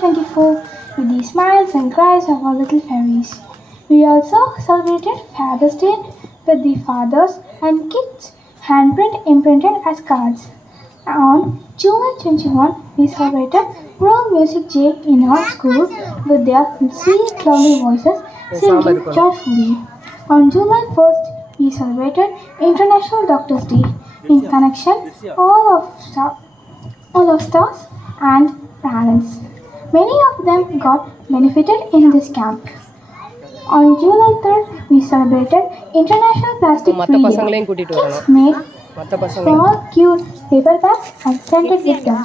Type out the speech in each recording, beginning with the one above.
2024 with the smiles and cries of our little fairies. We also celebrated Father's Day with the fathers and kids handprint imprinted as cards. On July 21, we celebrated World Music Day in our school with their sweet, lovely voices singing joyfully. On July 1st, we celebrated International Doctors' Day in connection all of all of stars and parents. Many of them got benefited in this camp. On July 3rd, we celebrated International Plastic Free Day. Kids made small, cute paper bags and sent it with them.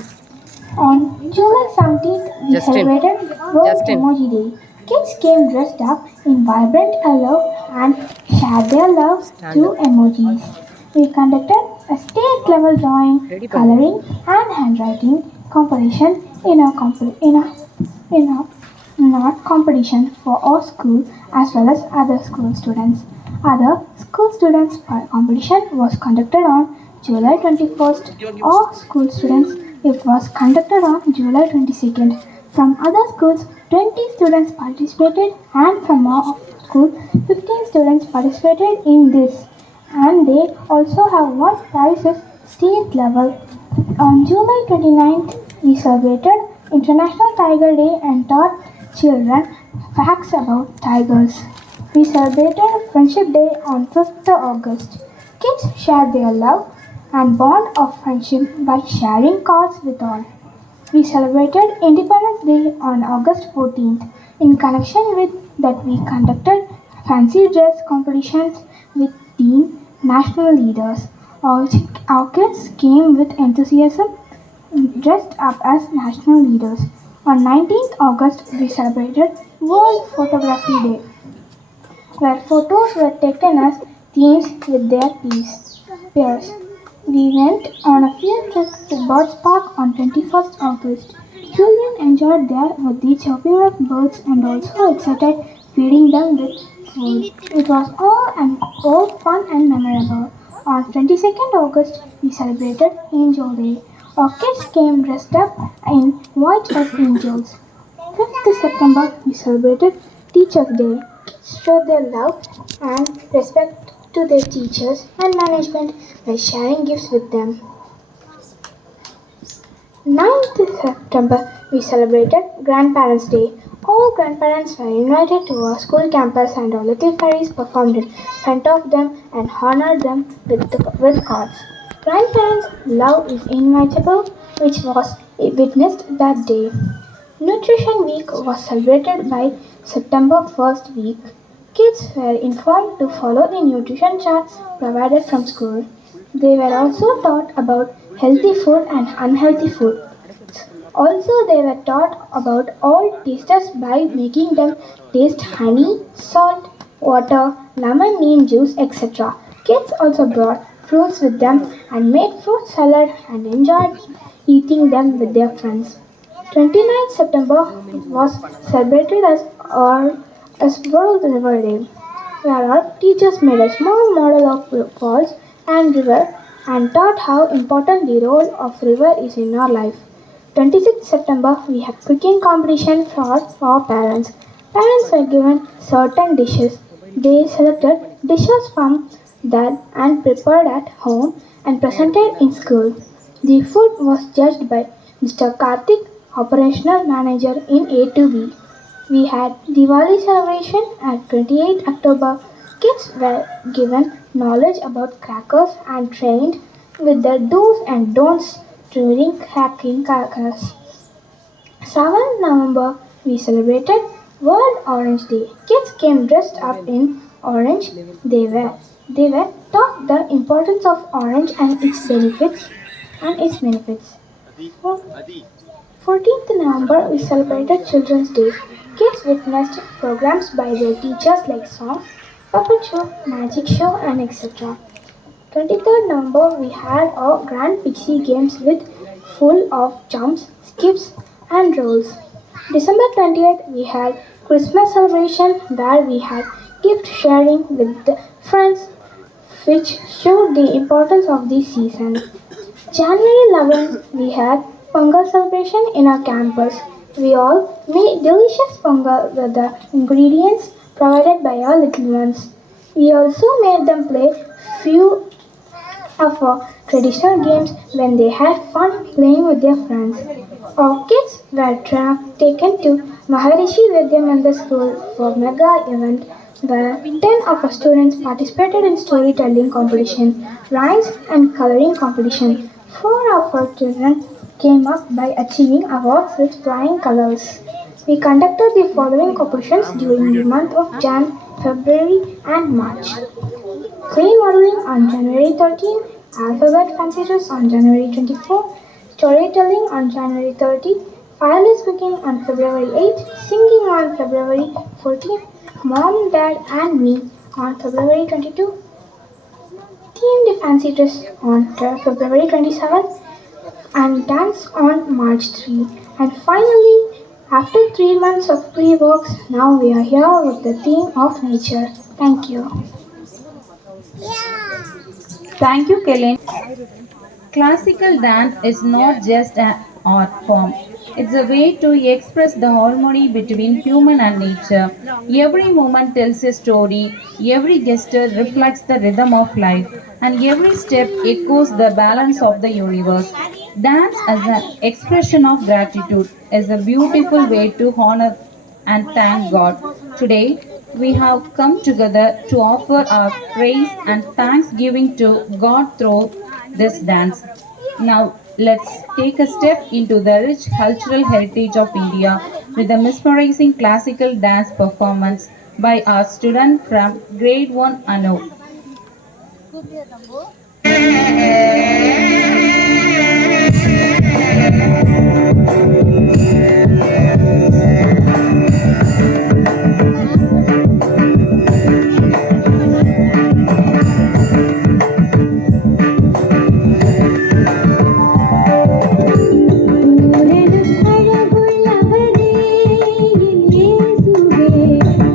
On July 17th, we celebrated World Emoji Day. Kids came dressed up in vibrant yellow and shared their love through emojis. We conducted a state level drawing, coloring, and handwriting competition in a not competition for our school as well as other school students. Other school students competition was conducted on July 21st. All school students it was conducted on July 22nd. From other schools, 20 students participated and from our school, 15 students participated in this and they also have won prizes state level. On July 29th, we celebrated International Tiger Day and taught children facts about tigers. We celebrated Friendship Day on 5th August. Kids shared their love and bond of friendship by sharing cards with all. We celebrated Independence Day on August 14th. In connection with that, we conducted fancy dress competitions with teen national leaders. Our kids came with enthusiasm dressed up as national leaders. On 19th August, we celebrated World Photography Day, where photos were taken as teams with their peers. We went on a field trip to Birds Park on 21st August. Children enjoyed there with the chirping of birds and also excited feeding them with food. It was all fun and memorable. On 22nd August, we celebrated Angel Day. Our kids came dressed up in white as angels. 5th September, we celebrated Teachers' Day. Kids showed their love and respect to their teachers and management by sharing gifts with them. 9th September, we celebrated Grandparents' Day. All grandparents were invited to our school campus and our little fairies performed in front of them and honored them with cards. Grandparents' love is inevitable, which was witnessed that day. Nutrition Week was celebrated by September 1st week. Kids were informed to follow the nutrition chart provided from school. They were also taught about healthy food and unhealthy food. Also, they were taught about all tasters by making them taste honey, salt, water, lemon neem juice, etc. Kids also brought fruits with them and made fruit salad and enjoyed eating them with their friends. 29th September was celebrated as World River Day, where our teachers made a small model of falls and river and taught how important the role of river is in our life. 26th September, we had cooking competition for our parents. Parents were given certain dishes. They selected dishes from that and prepared at home and presented in school. The food was judged by Mr. Karthik, operational manager in A2B. We had Diwali celebration at 28 October. Kids were given knowledge about crackers and trained with the do's and don'ts during cracking crackers. 7th November, we celebrated World Orange Day. Kids came dressed up in orange. They were taught the importance of orange and its benefits. 14th November, we celebrated Children's Day. Kids witnessed programs by their teachers like songs, puppet show, magic show, and etc. 23rd November, we had our Grand Pixie games with full of jumps, skips, and rolls. December 20th, we had Christmas celebration where we had gift sharing with the friends, which showed the importance of the season. January 11th, we had Pongal celebration in our campus. We all made delicious pongal with the ingredients provided by our little ones. We also made them play few of our traditional games when they had fun playing with their friends. Our kids were taken to Maharishi Vidyamananda School for mega event where 10 of our students participated in storytelling competition, rhymes and coloring competition. 4 of our children came up by achieving awards with flying colors. We conducted the following competitions during the month of Jan, February and March. Clay modeling on January 13, alphabet fancy dress on January 24, storytelling on January 30, fireless cooking on February 8, singing on February 14, mom, dad and me on February 22, themed fancy dress on February 27, and dance on March 3. And finally, after 3 months of pre-works, now we are here with the theme of nature. Thank you. Thank you, Kellen. Classical dance is not just an art form, it's a way to express the harmony between human and nature. Every moment tells a story, every gesture reflects the rhythm of life, and every step echoes the balance of the universe. Dance as an expression of gratitude is a beautiful way to honor and thank God. Today, we have come together to offer our praise and thanksgiving to God through this dance. Now, let's take a step into the rich cultural heritage of India with a mesmerizing classical dance performance by our student from grade 1 Anu. பூரணப்பழகுள்ளவரே என் இயேசுவே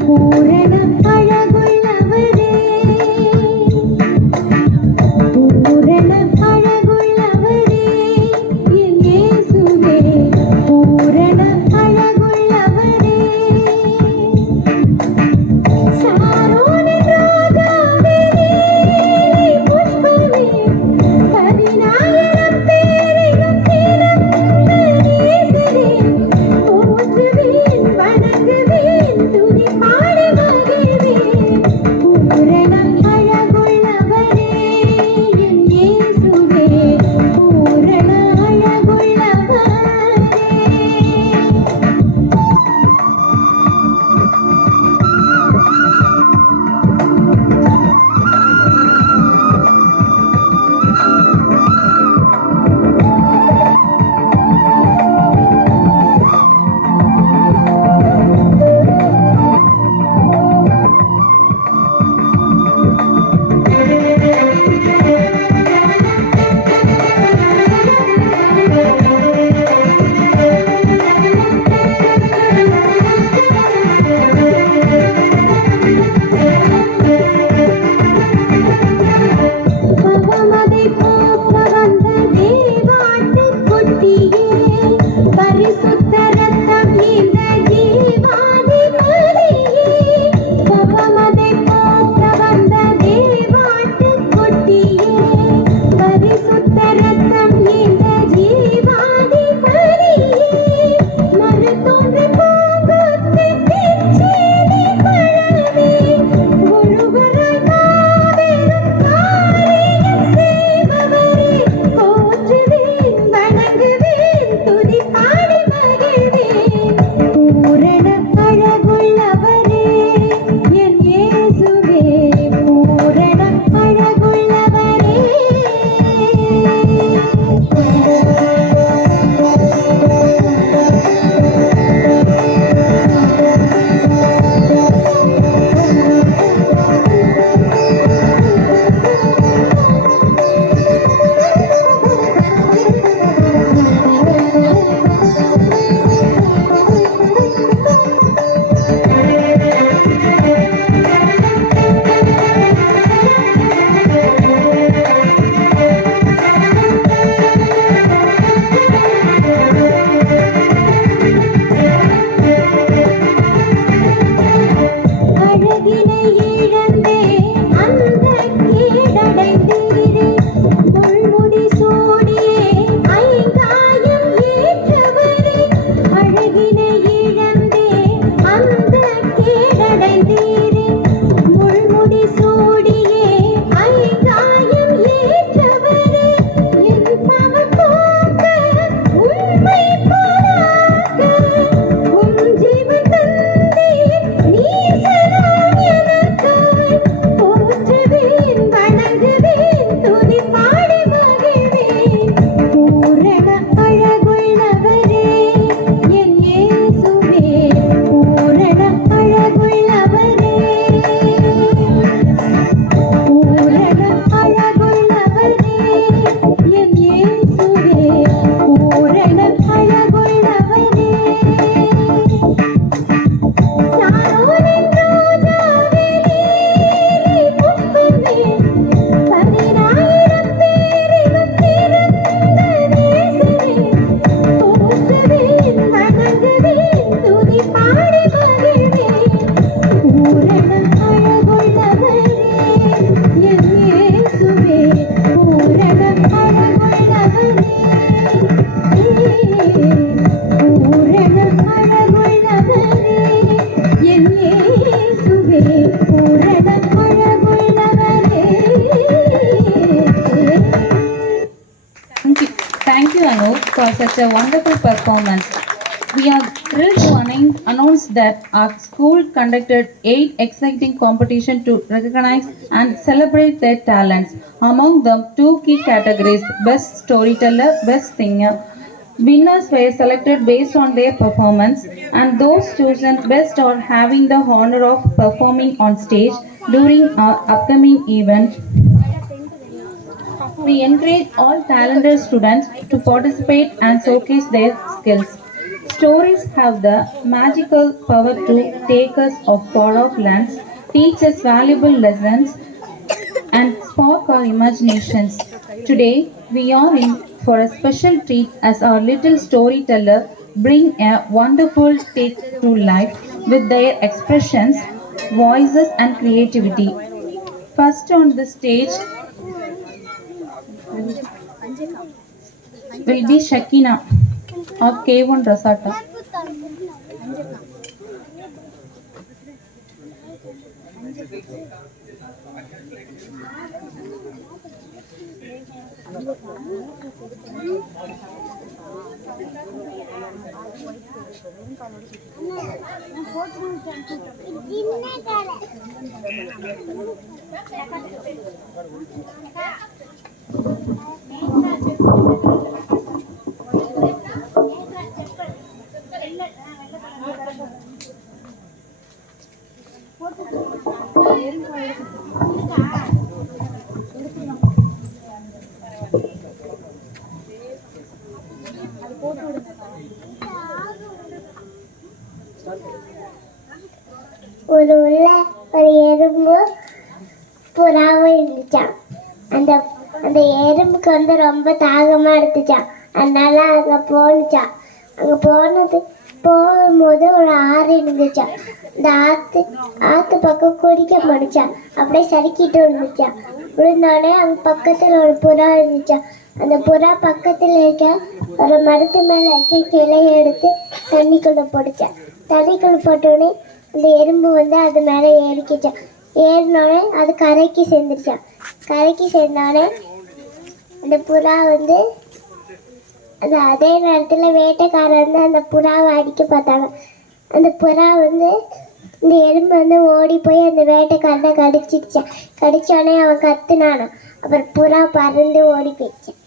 பூரணப்பழகுள்ளவரே பூரணப்பழகுள்ளவரே என் இயேசுவே பூரணப்பழகுள்ளவரே a wonderful performance. We are thrilled to announce that our school conducted 8 exciting competitions to recognize and celebrate their talents. Among them, two key categories: Best Storyteller, Best Singer. Winners were selected based on their performance, and those chosen best are having the honor of performing on stage during our upcoming event. We encourage all talented students to participate and showcase their skills. Stories have the magical power to take us off far off lands, teach us valuable lessons, and spark our imaginations. Today, we are in for a special treat as our little storyteller bring a wonderful take to life with their expressions, voices, and creativity. First on the stage will be Shakina of K1 Rasata. ஒரு உள்ள ஒரு எறும்பு புறாவும் இருந்துச்சான். அந்த அந்த எறும்புக்கு ரொம்ப தாகமாக இருந்துச்சான். அதனால அங்கே போணுச்சான். அங்கே போகும்போது ஒரு ஆறு இருந்துச்சான். இந்த ஆற்று பக்கம் குடிக்க முடிச்சான். அப்படியே சறுக்கிட்டு இருந்துச்சான். விழுந்தோடனே அங்கே பக்கத்தில் ஒரு புறா இருந்துச்சான். அந்த புறா பக்கத்தில் இருக்க ஒரு மரத்து மேலே இருக்க கிளையை எடுத்து தண்ணிக்குள்ளே போட்டுச்சான். தண்ணிக்குள்ளே போட்டோடனே அந்த எறும்பு அது மேலே ஏறிக்கிச்சான். ஏறினோடனே அது கரைக்கு சேர்ந்துருச்சான். கரைக்கு சேர்ந்தோடனே அந்த புறா அதே நேரத்தில் வேட்டைக்காரன் அந்த புறாவை அடிக்க பார்த்தாங்க. அந்த புறா இந்த எறும்பு ஓடி போய் அந்த வேட்டைக்காரனை கடிச்சிடுச்சான். கடிச்சோடனே அவன் கத்துனானா. அப்புறம் புறா பறந்து ஓடி போயிடுச்சான்.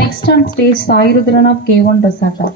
Next on stage, Sai Rudran of K1 Rasata.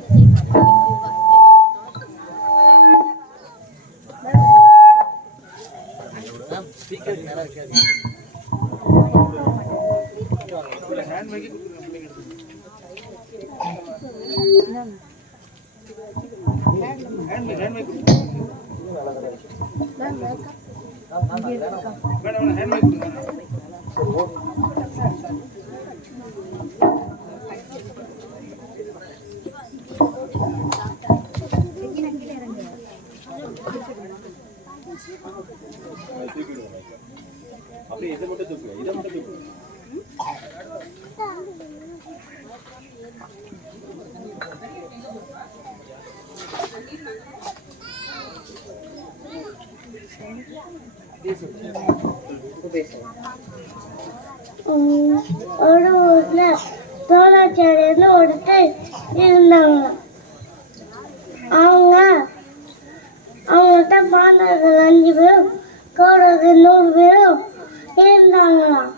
ஒரு ஊர்ல தோளாச்சாரியன்னு ஒருத்தர் இருந்தாங்க. அவங்கள்ட்ட மாணவர்கள் 5 பேரும் கோடர்கள் 100 பேரும் இருந்தாங்களாம்.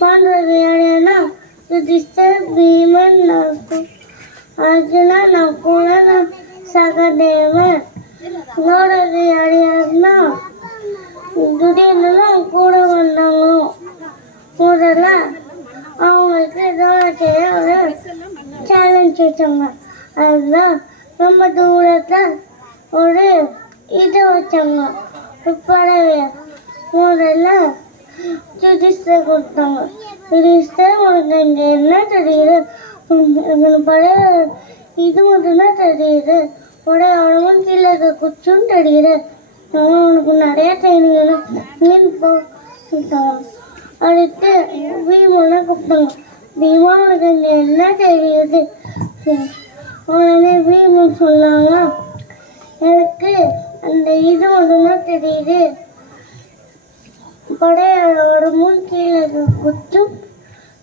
மாணவர்கள் யாரையா யுதிஷ்டர், பீமன், அர்ஜுனா, நகுலன், சகதேவன். கோடர்கள் யாரையாருன்னா திடீர்னு கூட வந்தாங்க. முதல்ல அவங்களுக்கு தோளாச்சாரிய ஒரு சேலஞ்ச் வச்சாங்க. அதுதான் ரொம்ப தூரத்தில் ஒரு இது வச்சாங்க, பறவை. முதல்ல யுதிஷ்டர் கொடுத்தாங்க. யுதிஷ்டர், உனக்கு இங்கே என்ன தெரியுது? பறவை இது மட்டும்தான் தெரியுது. உடம்பும் கீழே இருக்க குச்சும் தெரியுது. உனக்கு நிறைய ட்ரைனிங் எல்லாம் மீன் போட்டாங்க. அடுத்து பீமனை கூப்பிட்டாங்க. பீமா உனக்கு இங்கே என்ன தெரியுது? உடனே பீமன் சொன்னாங்க, எனக்கு அந்த இது மட்டும்தான் தெரியுது. படையோட முன் கீழே குச்சும்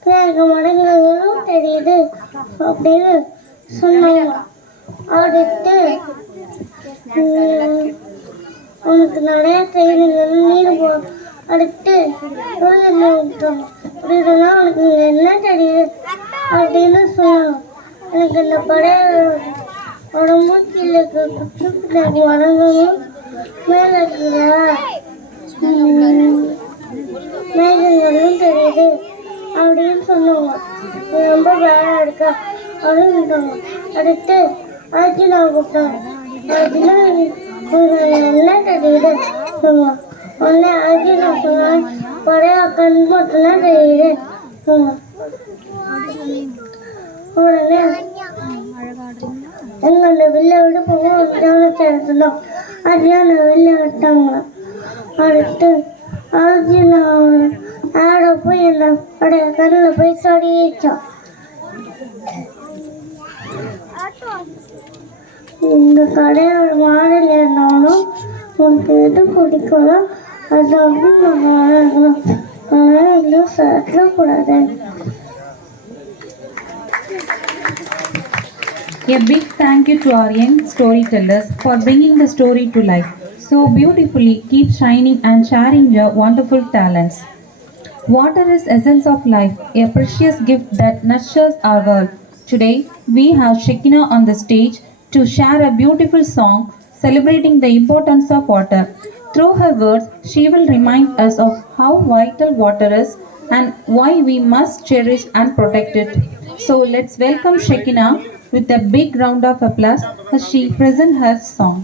மடங்குகளும் தெரியுது அப்படின்னு சொன்னாங்க. அடுத்து உனக்கு நிறைய ட்ரைனிங் நீர் அடுத்து இதெல்லாம் உனக்கு இங்கே என்ன தெரியுது அப்படின்னு சொன்னாங்க. எனக்கு இந்த படையோட மூச்சில் இருக்கிற குச்சி மடங்களும் மேலே இருக்கிற மேகங்களும் தெரியுது அப்படின்னு சொன்னாங்க. ரொம்ப வேலை இருக்கா அப்படின்னு சொன்னாங்க. அடுத்து அர்ஜுனா கூப்பிட்டாங்க. அர்ஜுனா என்ன தெரியுது சொன்னாங்க. உடனே அர்ஜுனா சொன்னாங்க, பழைய கண் மட்டும்தான் தெரியுது சொன்னாங்க. உடனே எங்களோட வெளில விட போவோம் சொன்னோம். அர்ஜுனா வெளில விட்டாங்க. அடுத்து அர்ஜுனா ஆட போய் அந்த படைய கண்ணில் போய் சொடிச்சான். இந்த கடையோட மாடல் இருந்தாலும் உனக்கு எது பிடிக்கணும் அதை வந்து நம்ம வளர்க்கணும். அதனால் எதுவும் சொல்லக்கூடாது. A big thank you to our young storytellers for bringing the story to life so beautifully. Keep shining and sharing your wonderful talents. Water is essence of life, a precious gift that nurtures our world. Today, we have Shekina on the stage to share a beautiful song celebrating the importance of water. Through her words, she will remind us of how vital water is and why we must cherish and protect it. So let's welcome Shekina with a big round of applause as she presents her song.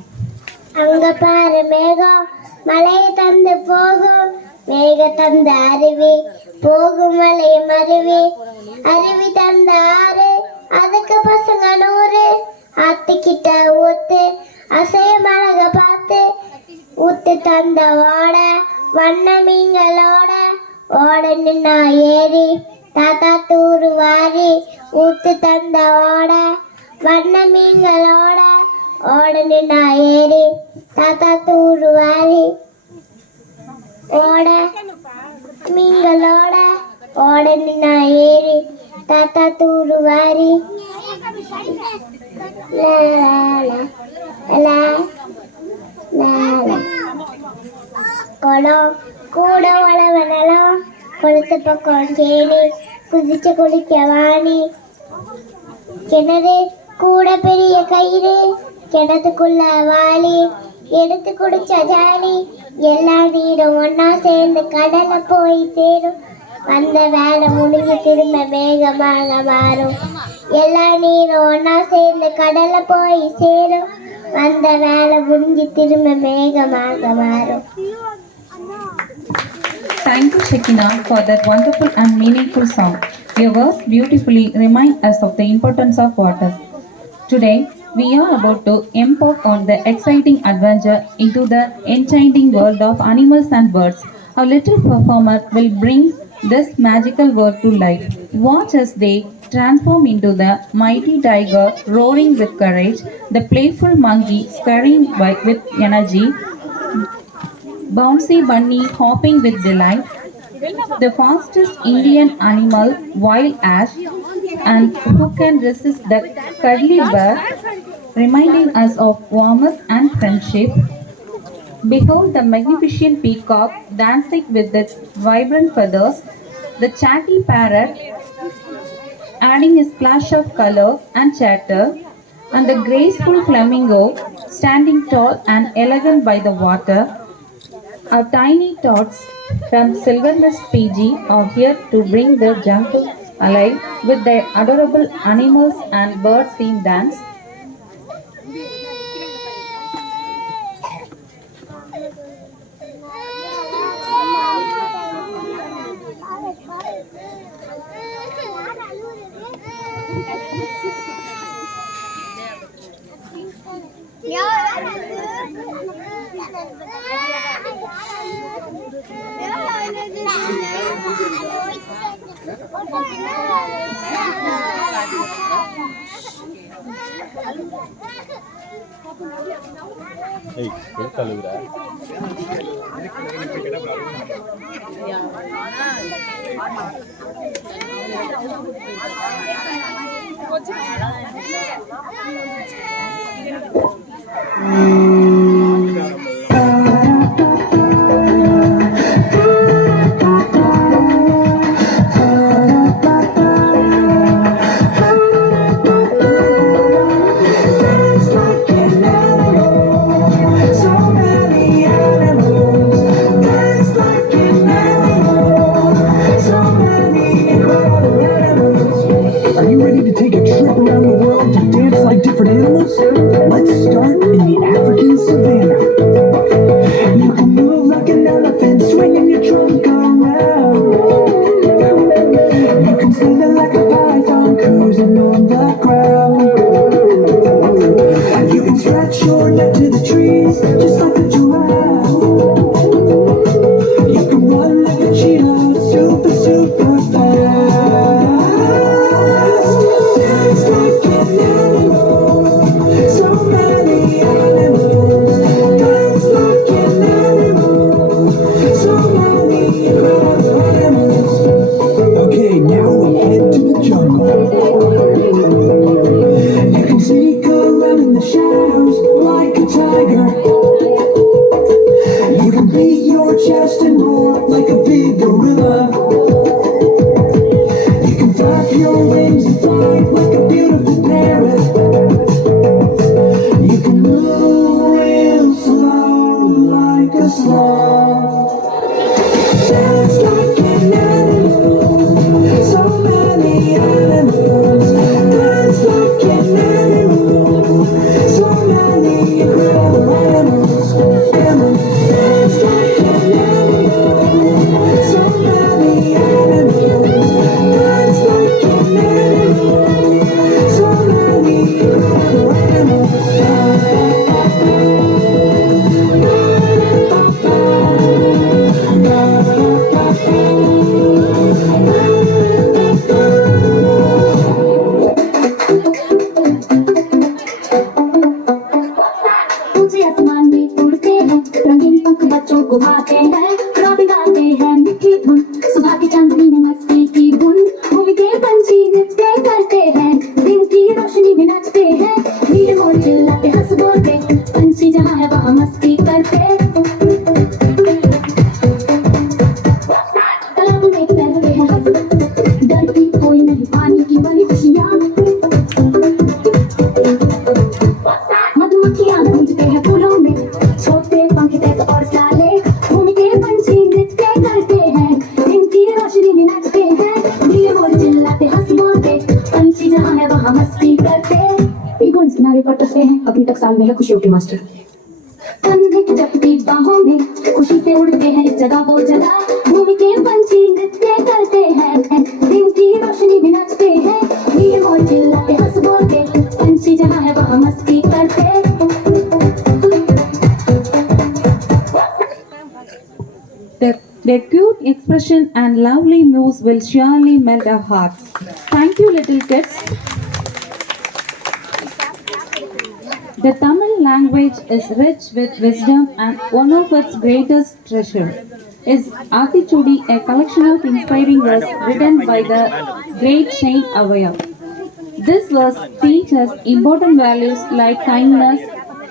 அங்க பாரு மேகம் மழையை தந்து போகும், மேக தந்த அருவி போகும் மலை மருவி, அருவி தந்த ஆறு அதுக்கு பசங்க 100, ஆத்துக்கிட்ட ஊத்து அசைய மழக பார்த்து, ஊத்து தந்த ஓட வண்ண மீன்களோட, ஓட நின்னா ஏறி தாத்தா தூரு வாரி, ஊத்து தந்த ஓட வண்ண மீன்களோட, ஓட நின்னா ஏறி தாத்தா தூரு வாரி, ஓட மீன்களோட ஓட நின்னா ஏறி தாத்தா தூரு வாரி, குளம் கூட உழவனலாம், கொளுத்த பக்கம் கேணி குதிச்சு குளிக்க வாணி, கிணறு கூட பெரிய கயிறு கிணத்துக்குள்ள வாளி, எடுத்து குடிச்ச ஜாலி, எல்லா நீரும் ஒன்னா சேர்ந்து கடலை போய் சேரும், அந்த வேலை முடிஞ்சு திரும்ப மேகமாக மாறும், எல்லா நீரும் ஒன்னா சேர்ந்து கடலை போய் சேரும், அந்த வேலை முடிஞ்சு திரும்ப மேகமாக மாறும். Thank you, Shekina, for that wonderful and meaningful song. Your words beautifully remind us of the importance of water. Today, we are about to embark on the exciting adventure into the enchanting world of animals and birds. Our little performer will bring this magical world to life. Watch as they transform into the mighty tiger roaring with courage, the playful monkey scurrying with energy, bouncy bunny hopping with delight, the fastest Indian animal wild ass, and who can resist the cuddly bear, reminding us of warmth and friendship. Behold the magnificent peacock dancing with its vibrant feathers, the chatty parrot adding a splash of color and chatter, and the graceful flamingo standing tall and elegant by the water. Our tiny tots from Silvernest PG are here to bring the jungle alive with their adorable animals and bird-themed dance. ஏய் எடுத்தாலுடா Are you ready to take a trip around the world to dance like different animals? Let's start in the African savannah. You can move like an elephant, swinging your trunk around. You can slither like a python, cruising on the ground. You can stretch your neck to the trees, just like a giraffe. You can run like a cheetah, super, super fast. Dance like an animal, so many animals. Dance like an animal, so many incredible animals. Okay, now we head to the jungle. You can sneak around in the shadows like a tiger. You can beat your chest and roar like a big gorilla. You can flap your wings and fly like a beautiful parrot. You can move real slow like a sloth. Dance like an animal, so many animals. Dance like an animal, so many incredible animals. Dance like an animal, so many animals. Dance like an animal, so many incredible animals. ऊंचे आसमान में उड़ते हैं, रंगीन पंख बच्चों को भाते हैं, रातें गाते हैं मीठी धुन, सुबह की चांदनी में मस्ती की धुन, भूमि के पंछी नृत्य करते हैं, दिन की रोशनी में नाचते हैं, नीले मोर चिल्लाते हंस बोलते, पंछी जहाँ है वहाँ मस्ती करते, तालाब में तैरते हैं हंस, डरती कोई नहीं पानी की बड़ी खुशियाँ, मधुमक्खियाँ गूंजते हैं फूलों में, छोटे पंख तेज और काले, भूमि के पंछी नृत्य करते हैं, दिन की रोशनी में नाचते हैं, नीले मोर चिल्लाते हंस बोलते, पंछी जहाँ है वहाँ मस्ती करते। पीगो इस किनारे पर टसते हैं, अपनी टकसाल में है खुशियों के मास्टर। कंधे की चपटी बाहों में खुशी से उड़ते हैं इस जगह वो जगह, भूमि के पंछी नृत्य करते हैं, दिन की रोशनी में नाचते हैं, नीले मोर चिल्लाते हंस बोलते, पंछी जहाँ है वहाँ मस्ती करते। Their cute expression and lovely moves will surely melt our hearts. Thank you, little kids. The Tamil language is rich with wisdom, and one of its greatest treasure is Atichudi, a collection of inspiring verses written by the great Saint Avaya. This verse teaches important values like kindness,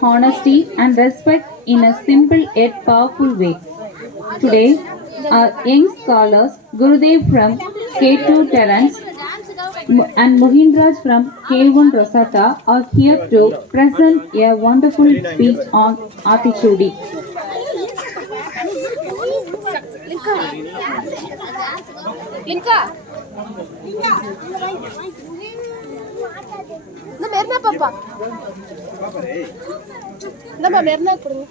honesty, and respect in a simple yet powerful way. Today, our young scholars, Gurudev from K2 Terence and Mohinraj from K1 Rosata are here to present a wonderful speech on Atichudi. Merna papa. Nama Merna kurung.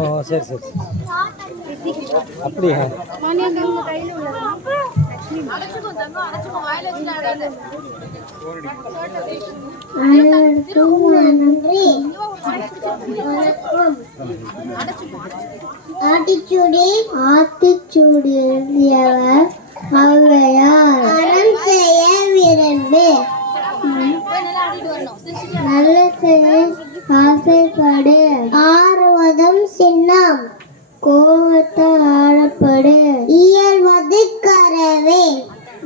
ஓ சரி சரி அப்படியா அனைவருக்கும் நன்றி. ஆத்திச்சூடி எழுதியவர் ஔவையார். அறம் செய்ய விரும்பு, நல்ல செய்ய ஆசைப்படு, ஆறுவதும் சின்னம், கோவத்தை ஆடப்படு, இயல்வது கரவே,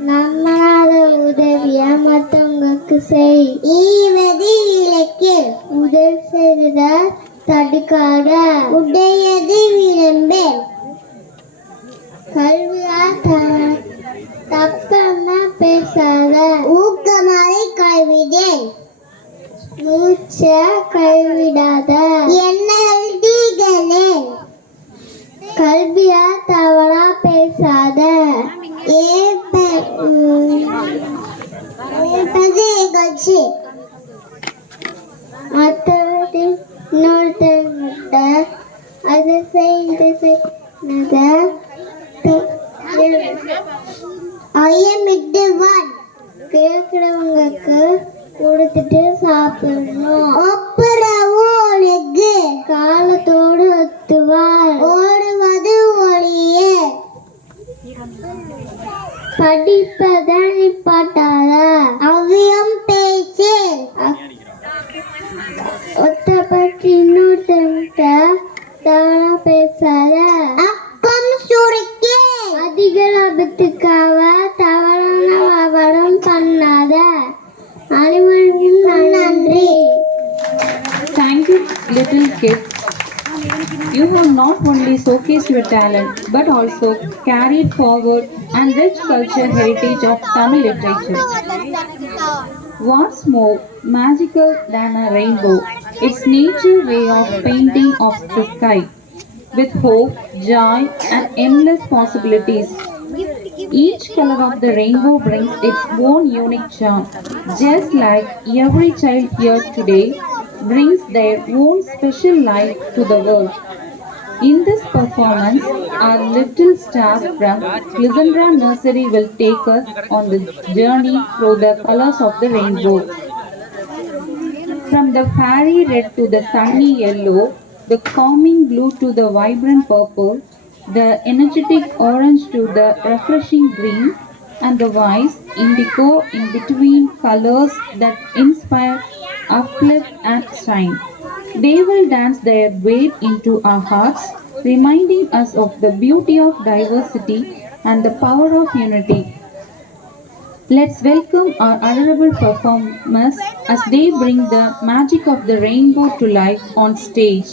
நம்மளாத உதவிய மற்றவங்களுக்கு செய், ஈவது இலக்கு, உதவி செய்த தடுக்காத, உடையது விரும்பு, கல்வியா தப்பமா பேசாத, ஊக்கமாய் கைவிடு, மூச்ச கைவிடாத, என்ன எழுதிகளே, கல்வியா தவறா பேசாத, ஏற்பது கட்சி, மற்றவர்கள் இன்னொருத்தர்கிட்ட அதை செய்து ஐயமிட்டுவான், கேட்கிறவங்களுக்கு கொடுத்துட்டு சாப்பிடணும், ஒப்புரவு ஒழுங்கு, காலத்தோடு ஒத்துவார், ஓடுவது ஒளியே, படிப்பதான் நிப்பாட்டாத, அவ்வியம் பேச்சு, ஒத்தப்பட்டு இன்னொருத்தங்கிட்ட தவறா பேசாத, அப்பம் சுருக்கி, அதிக லாபத்துக்காக தவறான வியாபாரம் பண்ணாத. அனைவருக்கும் நன்றி. Thank you, little kids. You have not only showcased your talent but also carried forward and rich culture heritage of Tamil literature. What's more magical than a rainbow? Its nature way of painting of the sky with hope, joy, and endless possibilities. Each color of the rainbow brings its own unique charm, just like every child here today brings their own special light to the world. In this performance, our little staff from Lysandra Nursery will take us on the journey through the colors of the rainbow. From the fairy red to the sunny yellow, the calming blue to the vibrant purple, the energetic orange to the refreshing green, and the wise indigo in between, colors that inspire, uplift and shine. They will dance their way into our hearts, reminding us of the beauty of diversity and the power of unity. Let's welcome our adorable performers as they bring the magic of the rainbow to life on stage.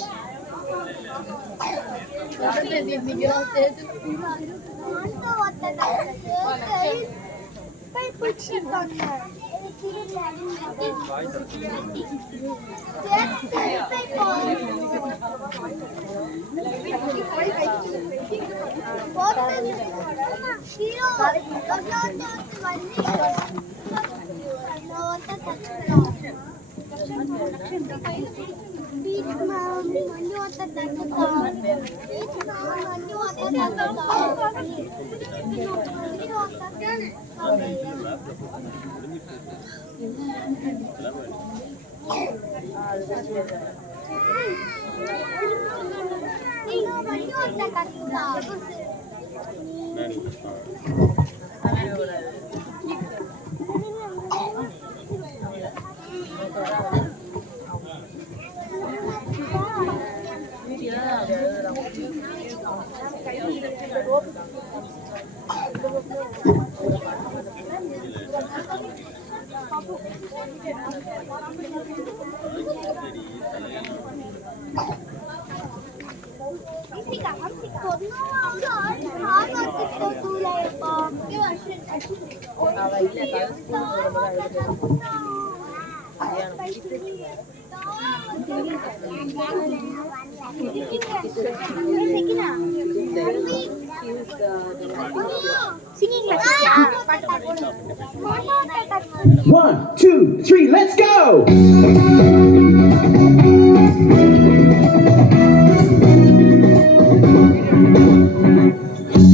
One, two, three, let's go!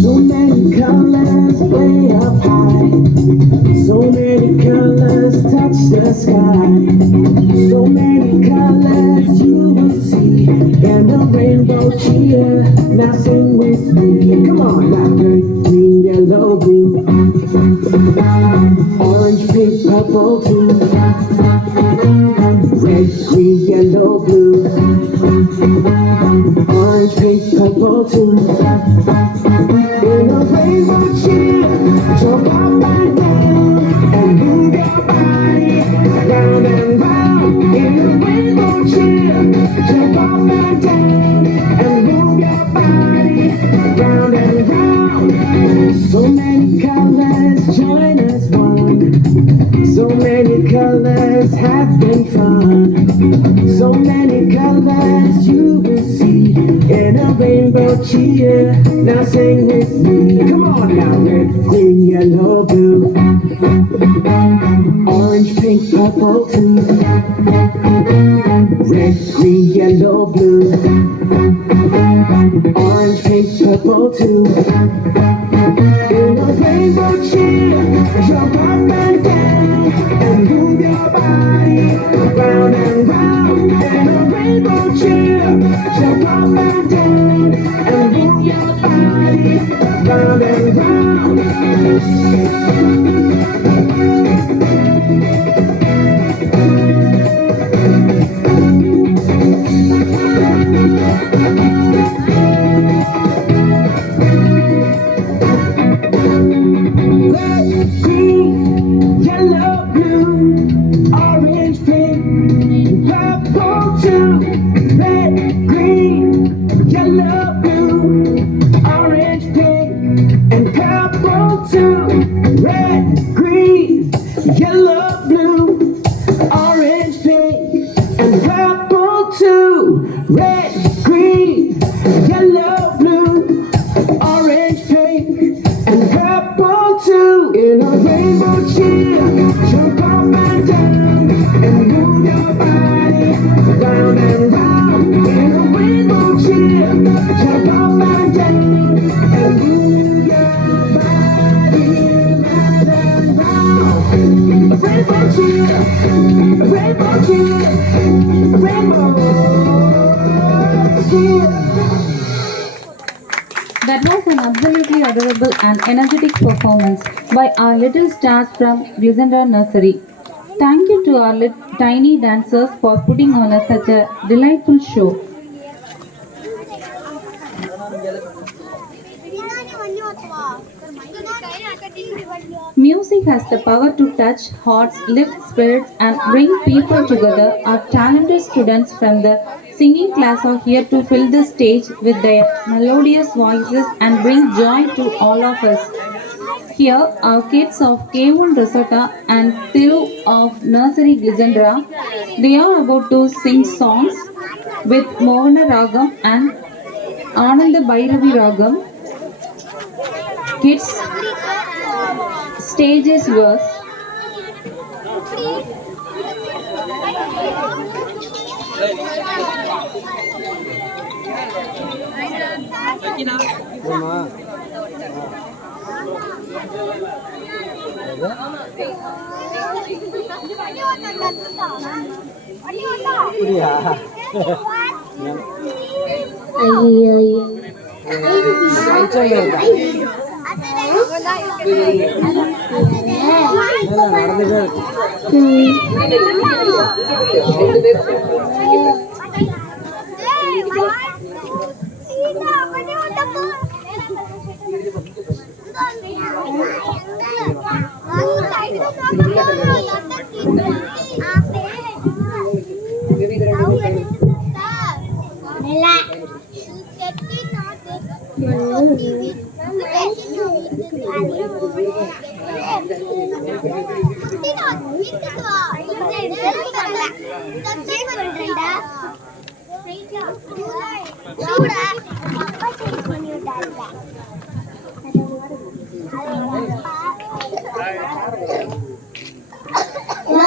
So many colors way up high. So many colors touch the sky. So many colors you will see in the rainbow cheer. Now sing with me. Come on now. Red, green, yellow, blue. Orange, pink, purple too. Red, green, yellow, blue. Orange, pink, purple too. In a rainbow cheer, jump up and down and move your body round and round. In a rainbow cheer, jump up and down and move your body round and round. So many colors, join as one. So many colors, have been fun. So many colors you will see in a rainbow cheer. Now sing with me. Come on now. Red, green, yellow, blue. Orange, pink, purple too. Red, green, yellow, blue. Orange, pink, purple too. In a rainbow cheer, jump up and down and move your body round and round. In a rainbow cheer, jump up and down and move your body round and round. Red, green, yellow, blue, orange, pink, purple too. Red, green, yellow, blue, orange, pink, and purple too. Red, green, yellow, blue, orange, pink, and purple too. Red, green, yellow, blue, orange, pink, and purple too. In a rainbow cheer, jump up and down and move your body round and round. In a rainbow cheer, jump up and down and move your body round and round. A rainbow cheer, a rainbow cheer, a rainbow cheer. That was an absolutely adorable and energetic performance by our little stars from Glissandra Nursery. Thank you to our tiny dancers for putting on such a delightful show. Music has the power to touch hearts, lift spirits, and bring people together. Our talented students from the singing class are here to fill the stage with their melodious voices and bring joy to all of us. Here, our kids of K1 Resota and Thiru of Nursery Glissandra, they are about to sing songs with Movana Ragam and Ananda Bhairavi Ragam. Kids, stage is yours. ஐயோ நடந்துட்டு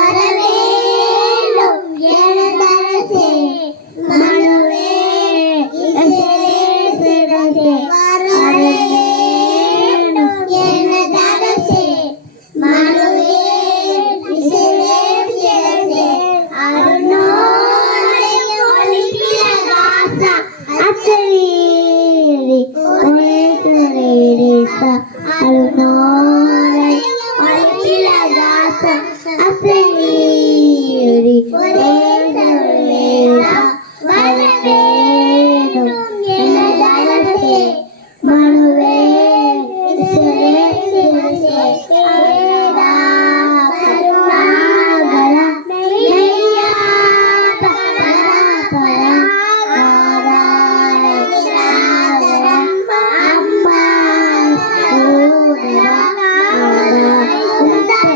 வரவேண்டும் எனதரசே மனுவே சிரசே வரவேண்டும் எனதரசே மனுவே சிரசே அருணோரை ஒளிபிரகாச அசரீரி ஒளிபிரகாச அருணோரை ஒளிபிரகாச அசரீரி வரவேணும் எனதரசே மனுவே சிரசே கருணாகர நையா பராபர நாராயணாகர அம்மா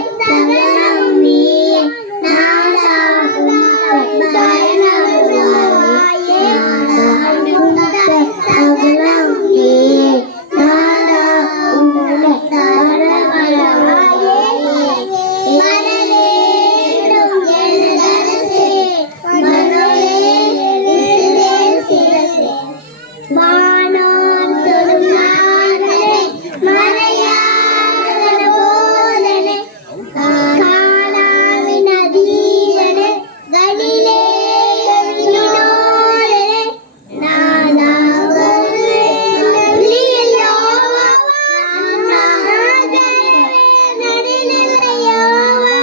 சரணம் நீயே நாடா சரணம் நீயே நாடா வரவேண்டும் எனதரசே மனுவே சிரசே வானோர் சொன்னார்களே மறையாத போதனே காணாவின் அதீதனே கடிலே வினோதனே நானாவது நலியோவா நானாகவே நடிலையோவா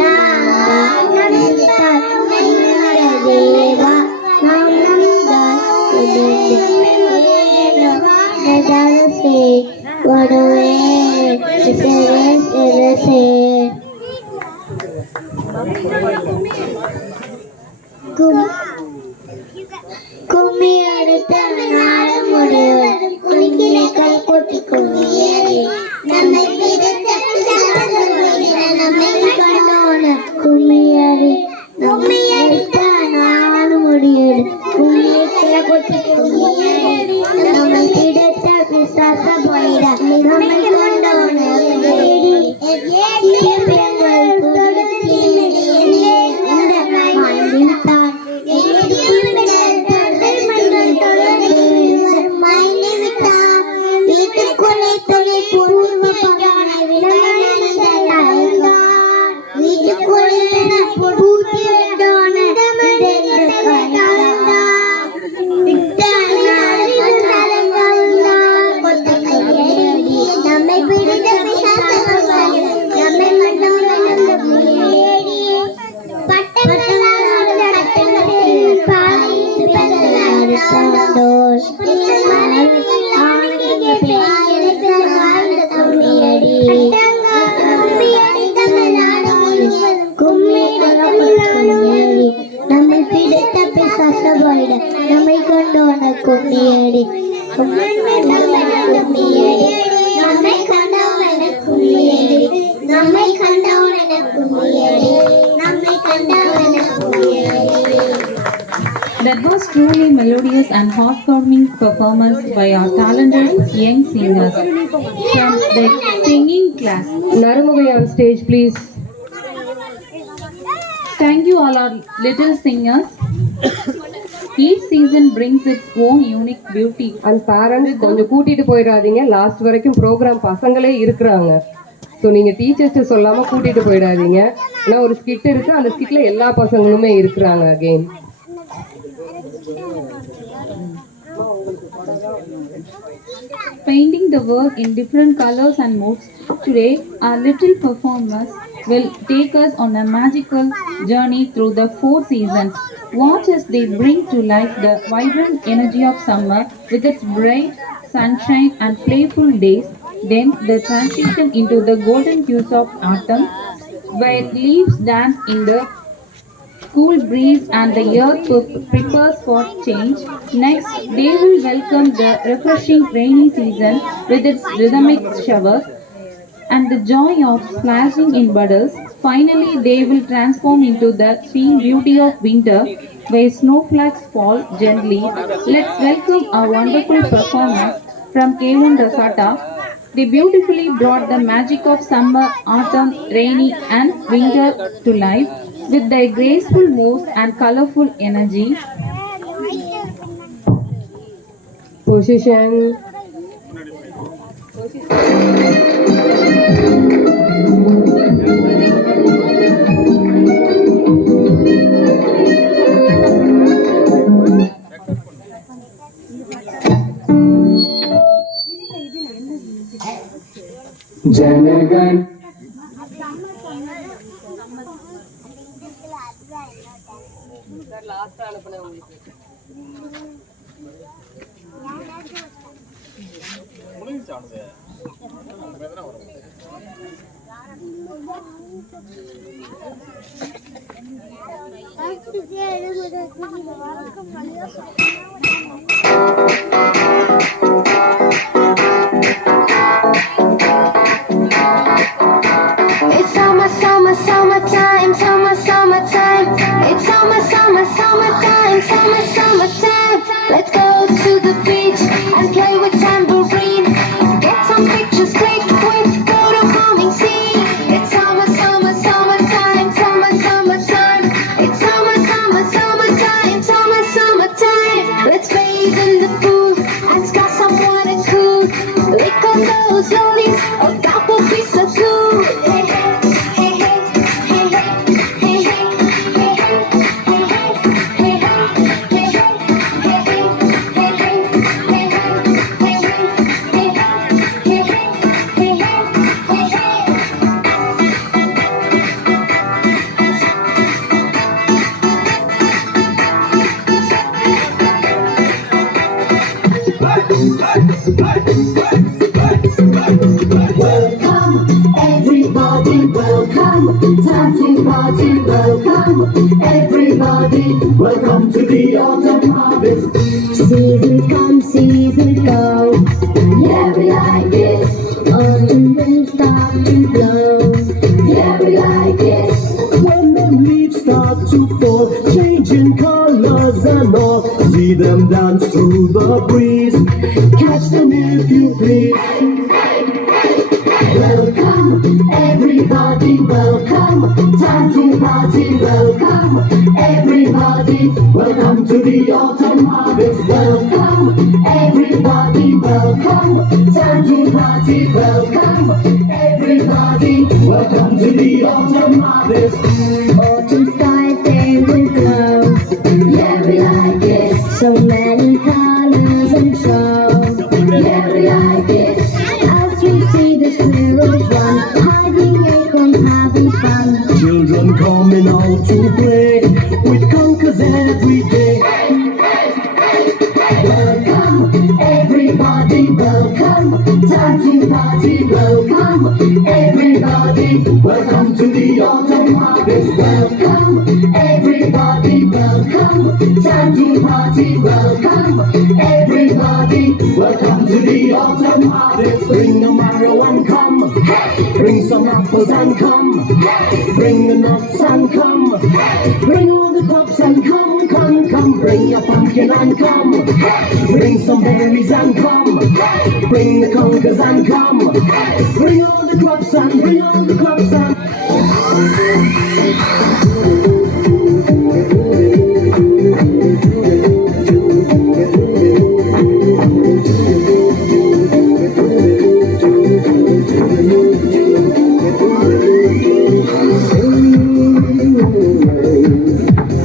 நானாகவே தேவா நாம் நம்தரசே வடுவே சிரசே கும்மி அடுத்த நாடு முடியும் குளிக்கிளைகள் கொட்டி கும்மியேறி நம்மை நம்மை கண்டோன கும்மியடி நம்மை அடுத்த நாடு முடியும் குளிக்கிளை கொட்டி கும்மியேறி நம்மை பிடித்த பிசாச போயிட நம்மை கண்டோன நம்மை பிடித்த நம்மை நம்மை பிடித்த பிசாசபோயிட நம்மை கொண்டோன கும்மியடி நம்மை கண்டவன கும்மியடி நம்மை கண்டவன கும்மியடி நம்மை கண்டவன கும்மியடி. That was truly melodious and heartwarming performance by our talented young singers from the singing class. Narumugay on stage, please. Thank you all our little singers. Each season brings its own unique beauty. And parents கொஞ்சம் கூட்டிட்டு போயிடாதீங்க, last வரைக்கும் program பசங்களே இருக்கிறாங்க. So நீங்க teachers சொல்லாம கூட்டிட்டு போயிடாதீங்க. ஏன்னா ஒரு ஸ்கிட் இருக்கு, அந்த ஸ்கிட்ல எல்லா பசங்களுமே இருக்கிறாங்க. Again Painting the world in different colors and moods, today our little performers will take us on a magical journey through the 4 seasons. Watch as they bring to life the vibrant energy of summer with its bright sunshine and playful days, then the transition into the golden hues of autumn, where leaves dance in the cool breeze and the earth prepares for change. Next, they will welcome the refreshing rainy season with its rhythmic showers and the joy of splashing in puddles. Finally, they will transform into the serene beauty of winter where snowflakes fall gently. Let's welcome a wonderful performance from Kevin Rasata. They beautifully brought the magic of summer, autumn, rainy, and winter to life with their graceful moves and colorful energy. Position. Janagan It's summer, summer, summertime, summer, summertime. It's summer, summer, summertime, summer, summertime. Let's go to the beach and play with tambourine. Get some pictures clicked with photo bombing scene. It's summer, summer, summertime, summer, summertime. It's summer, summer, summertime, summer, summertime. Let's bathe in the pool and splash some water cool. Lick on those lollies, oh that would be so cool. Welcome, everybody, welcome. Time to party, welcome. Everybody, Welcome to the autumn harvest. season come, season go. Yeah, we like it. Autumn will start to blow. Yeah, we like it. When them leaves start to fall, changing colors and all, see them dance through the breeze. Catch them if you please. Welcome, everybody, welcome. Time to party, welcome. Everybody, Welcome to the autumn harvest. welcome. Everybody, welcome. Time to party, welcome. Everybody, Welcome to the autumn harvest. autumn skies they will glow. Yeah, we like it. So many colors and show. Yeah, we like it. As we see the squirrels run, hiding acorns, having fun. Children coming out to play with conkers every day. Welcome, everybody, welcome. Time to party, welcome. Everybody, Welcome to the autumn harvest. welcome. Everybody, welcome. Time to party, welcome. Everybody, Welcome to the autumn harvest. Bring the marrow and come. Bring some apples and come. Bring the nuts and come. Bring all the crops and come, come, come. Bring your pumpkin and come. Bring some berries and come. Bring the conkers and come. Bring all the crops and bring all the crops and.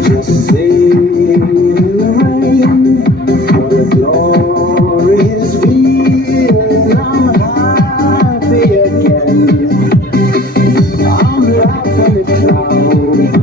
Just sing in the rain. What a glorious feeling. I'm happy again. I'm out on the cloud.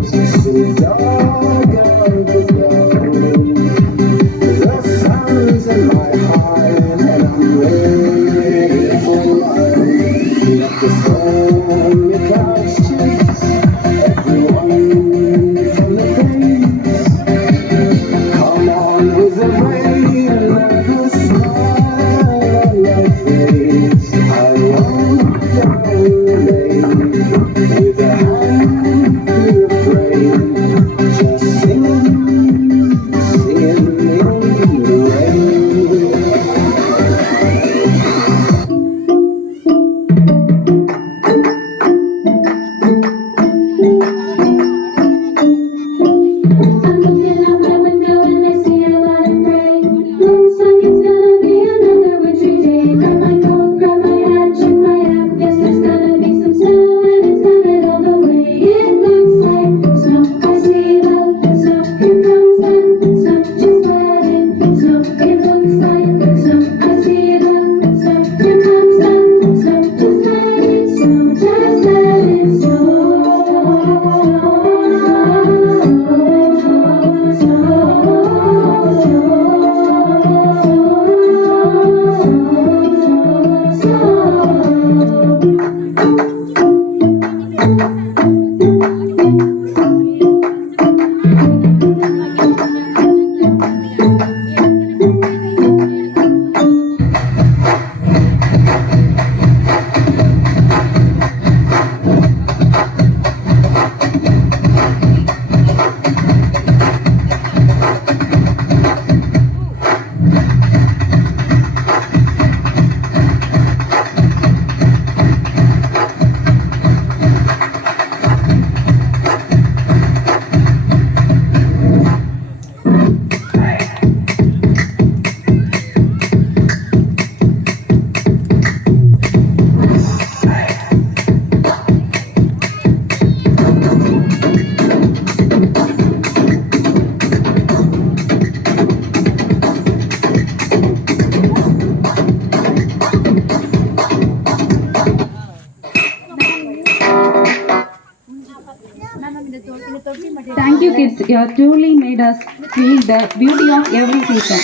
Thank you, kids. You have truly made us feel the beauty of every season.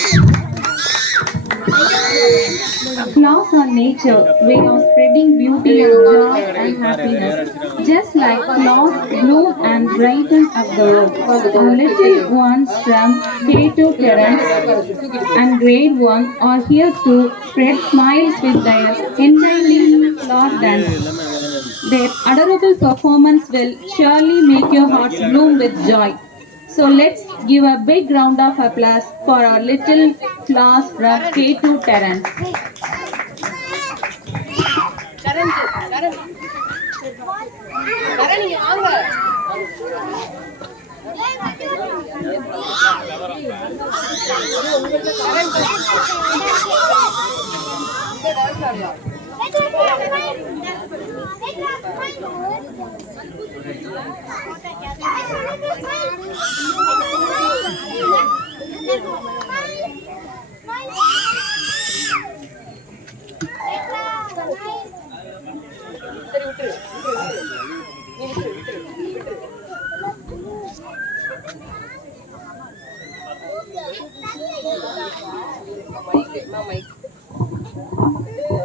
Flowers are nature, way of spreading beauty, joy, and happiness. Just like flowers bloom and brighten up the world, our little ones from K2 Terence and Grade 1 are here to spread smiles with their enchanting flower dance. Their adorable performance will surely make your hearts bloom with joy. So let's give a big round of applause for our little flowers from K2 Terence.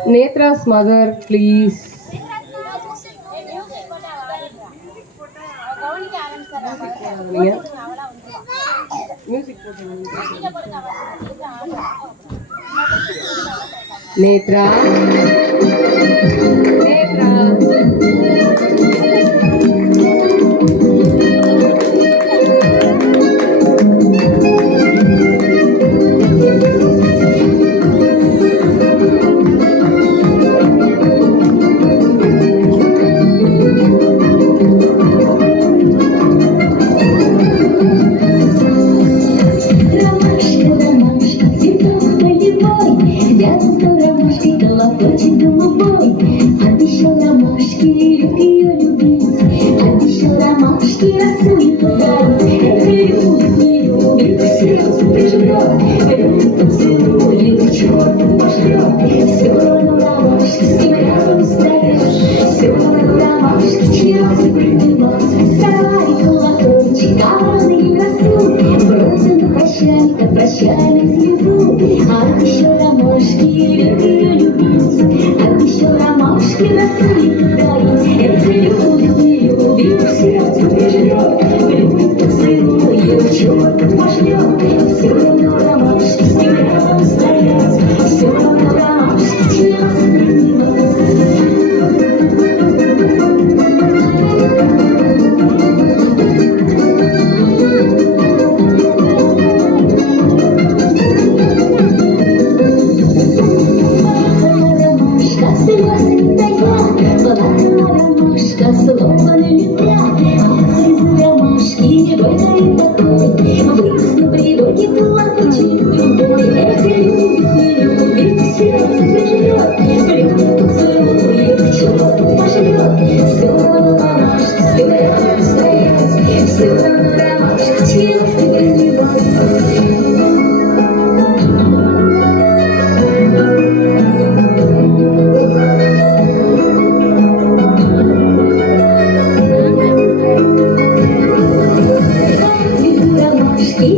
Netra's mother, please. Netra. Netra. Ромашка, ромашка, цветок полевой, рядом с ромашкой колокольчик голубой. Обещал ромашки, ее любить, обещал ромашки, росу подарить. Любит, не любит, сердце прижмет, любит, целует, к черту пошлет. Все равно ромашка, с кем рядом стоишь, все равно ромашка, чья-то принимать. Вставай, колокольчик, а разные росу, бросим прощалька, прощальник внизу. Обещал ромашки, ее любить, обещал ромашки, росу подарить. Это любит, не любит, сердце прижмет, любит, поцелует, к черту пошлет. Все равно ромашки, с кем рядом стоять, все равно ромашки, чья-то принимать. Ромашка, слезы тая, плакала ромашка, словно летя. А слезы ромашки не бывает такой, вырос на природе плакучий другой. Это любит, не любит, сердце прижмет, любит, поцелует, к черту пошлет. Все равно ромашка, с кем рядом стоять, все равно ромашка, чья-то принимать. Ромашки,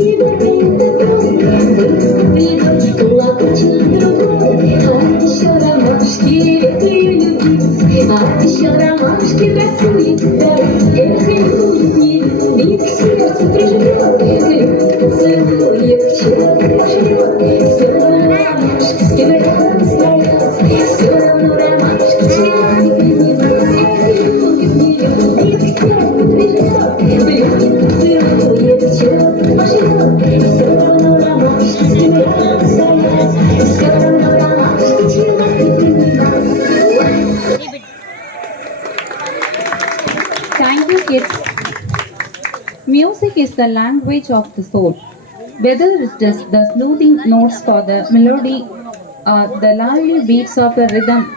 вырос на природе колокольчик другой. Обещал ромашки, ее любить, обещал ромашки, росу подарить. Эх, любит, не любит, к сердцу прижмет, любит, поцелует, к черту пошлет. Все равно ромашка, с кем рядом стоять, все равно ромашка, чья-то принимать. Эх, любит, не любит, к сердцу прижмет, любит, поцелует, к черту пошлет. Все равно ромашка, с кем рядом стоять, все равно ромашка, чья-то принимать. Thank you, kids. Music is the language of the soul. Whether it's just the soothing notes for the melody or the lively beats of the rhythm,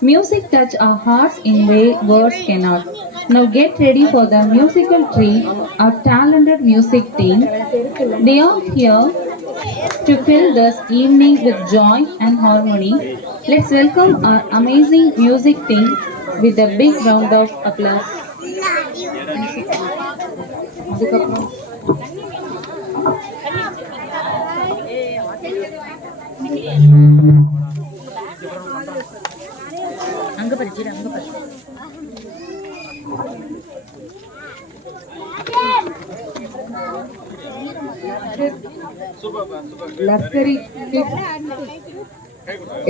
music touch our hearts in way words cannot. Now get ready for the musical treat, our talented music team. They are here to fill this evening with joy and harmony. Let's welcome our amazing music team with a big round of applause. அதுக்கப்புறம் nursery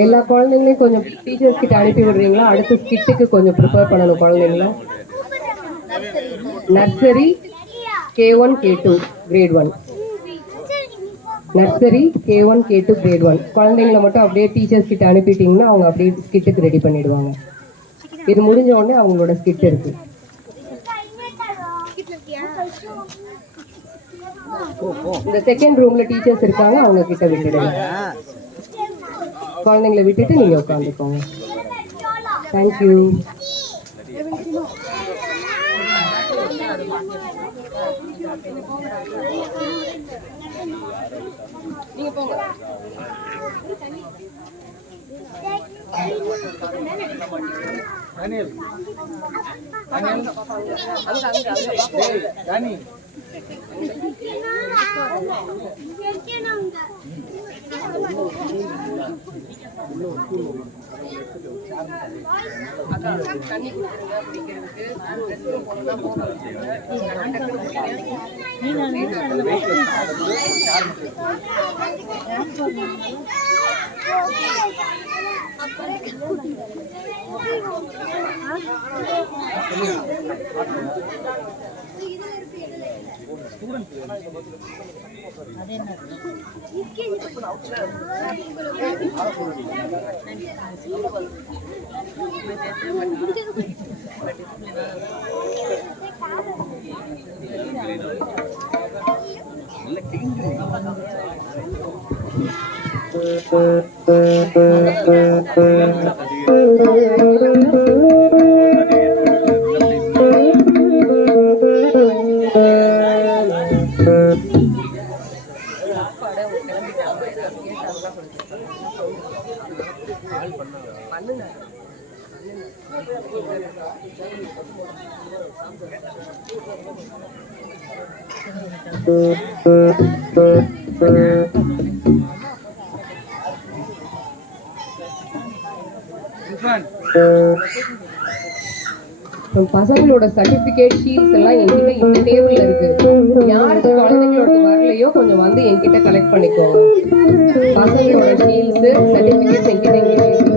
எல்லா குழந்தைங்களையும் கொஞ்சம் teachers கிட்ட அனுப்பி விடுறீங்களா? அடுத்த ஸ்கிட்டுக்கு கொஞ்சம் prepare பண்ணணும் குழந்தைங்கள. Nursery K1 K2 great 1. Nursery K1 K2 great 1 குழந்தைங்கள மட்டும் அப்படியே டீச்சர்ஸ் கிட்ட அனுப்பிட்டீங்கன்னா அவங்க அப்படியே ஸ்கிட்டுக்கு ரெடி பண்ணிடுவாங்க. இது முடிஞ்ச உடனே அவங்களோட ஸ்கிட் இருக்கு. இந்த செகண்ட் ரூம்ல டீச்சர்ஸ் இருக்காங்க, அவங்க கிட்ட விட்டுடுங்க. குழந்தைங்களை விட்டுட்டு நீங்க உட்காந்துக்கோங்க. தேங்க்யூ. நீங்க போங்க. பசங்களோட சர்டிபிகேட் ஷீட்ஸ் எல்லாம் என்கிட்ட இந்த டேபிள்ல இருக்கு. யாருக்கு குழந்தைங்களோட வரலையோ கொஞ்சம் வந்து என்கிட்ட கலெக்ட் பண்ணிக்கோங்க. பசங்களோட ஷீட்ஸ் சர்டிபிகேட்ஸ் என்கிட்ட இங்க இருக்கு.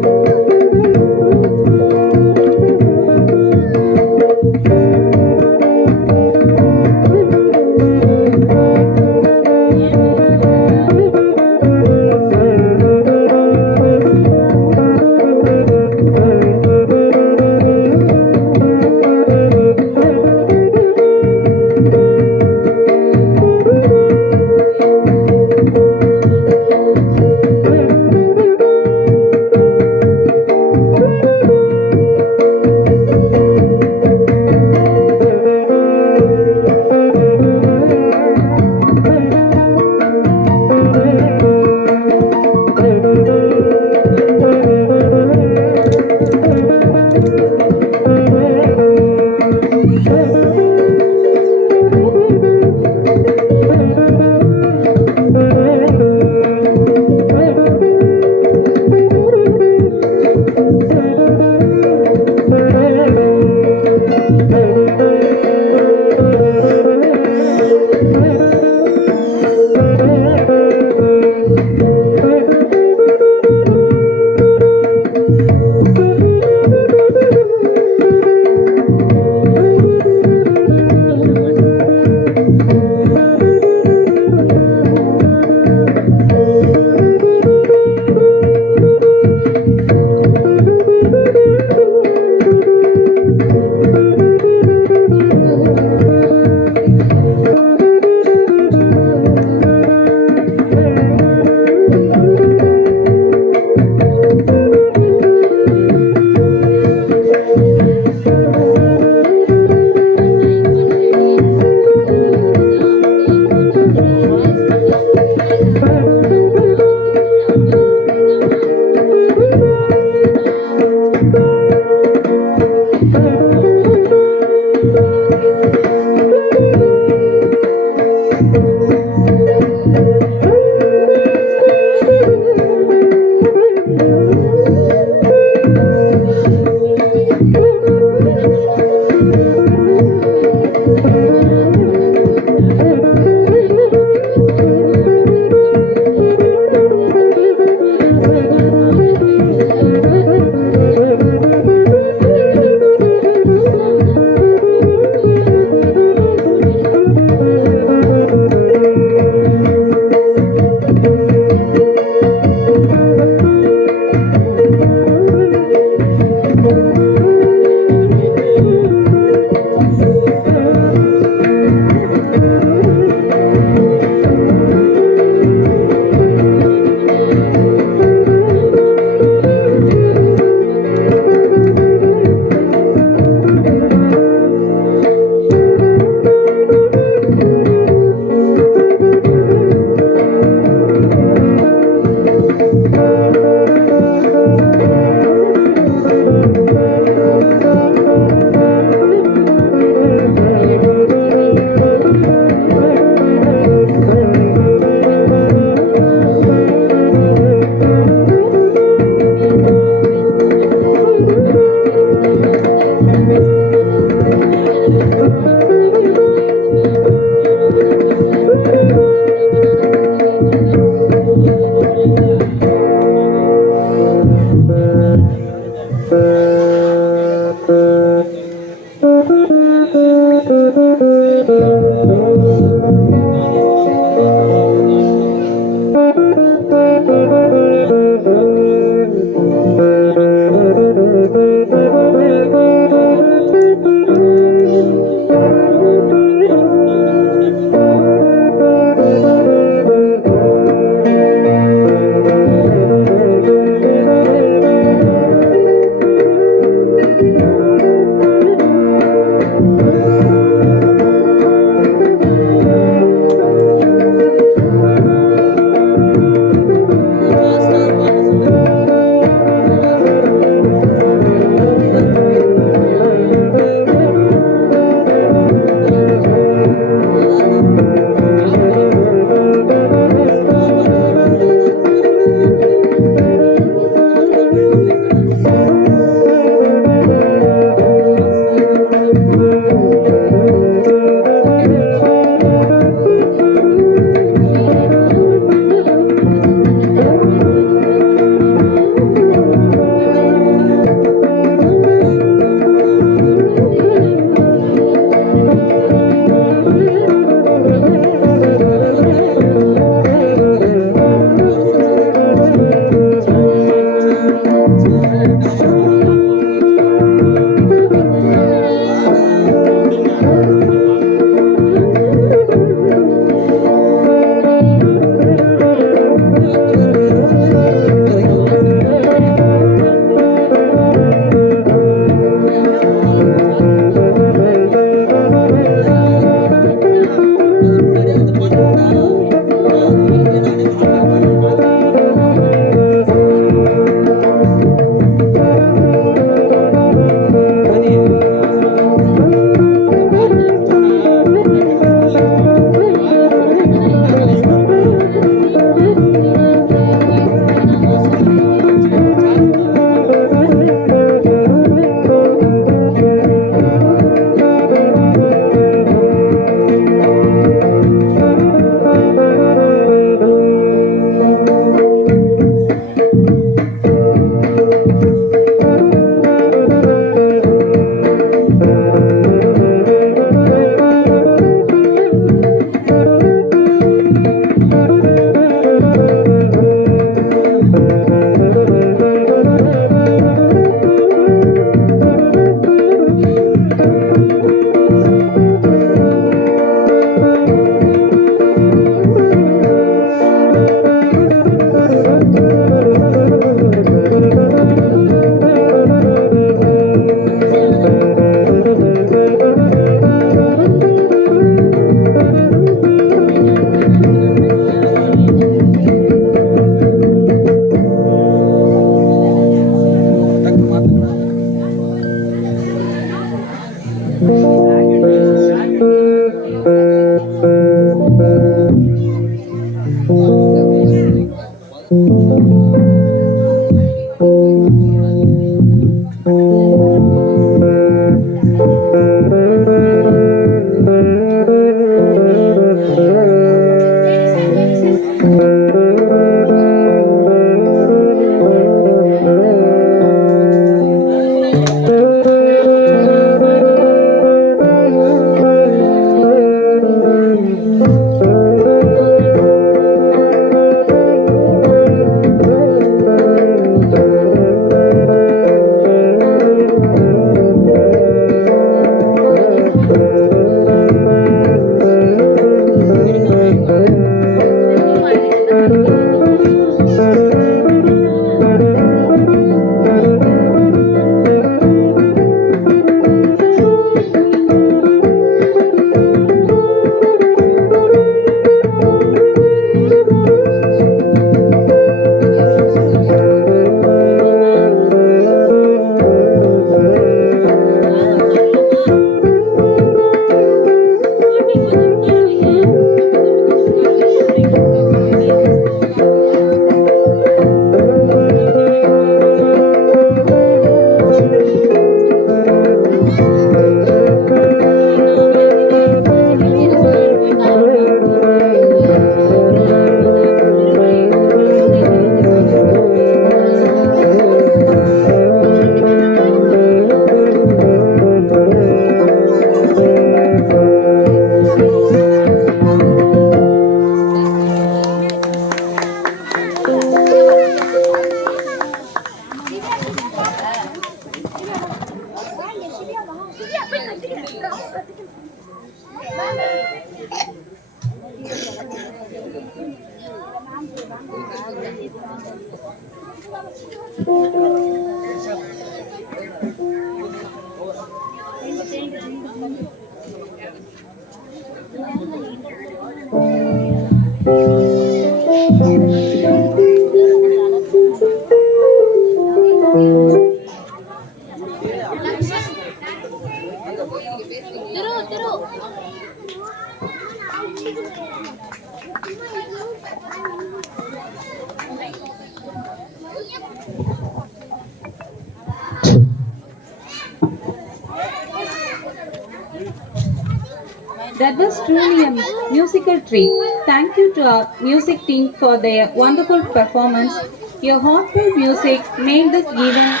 That was truly a musical treat. Thank you to our music team for their wonderful performance. Your heartfelt music made this event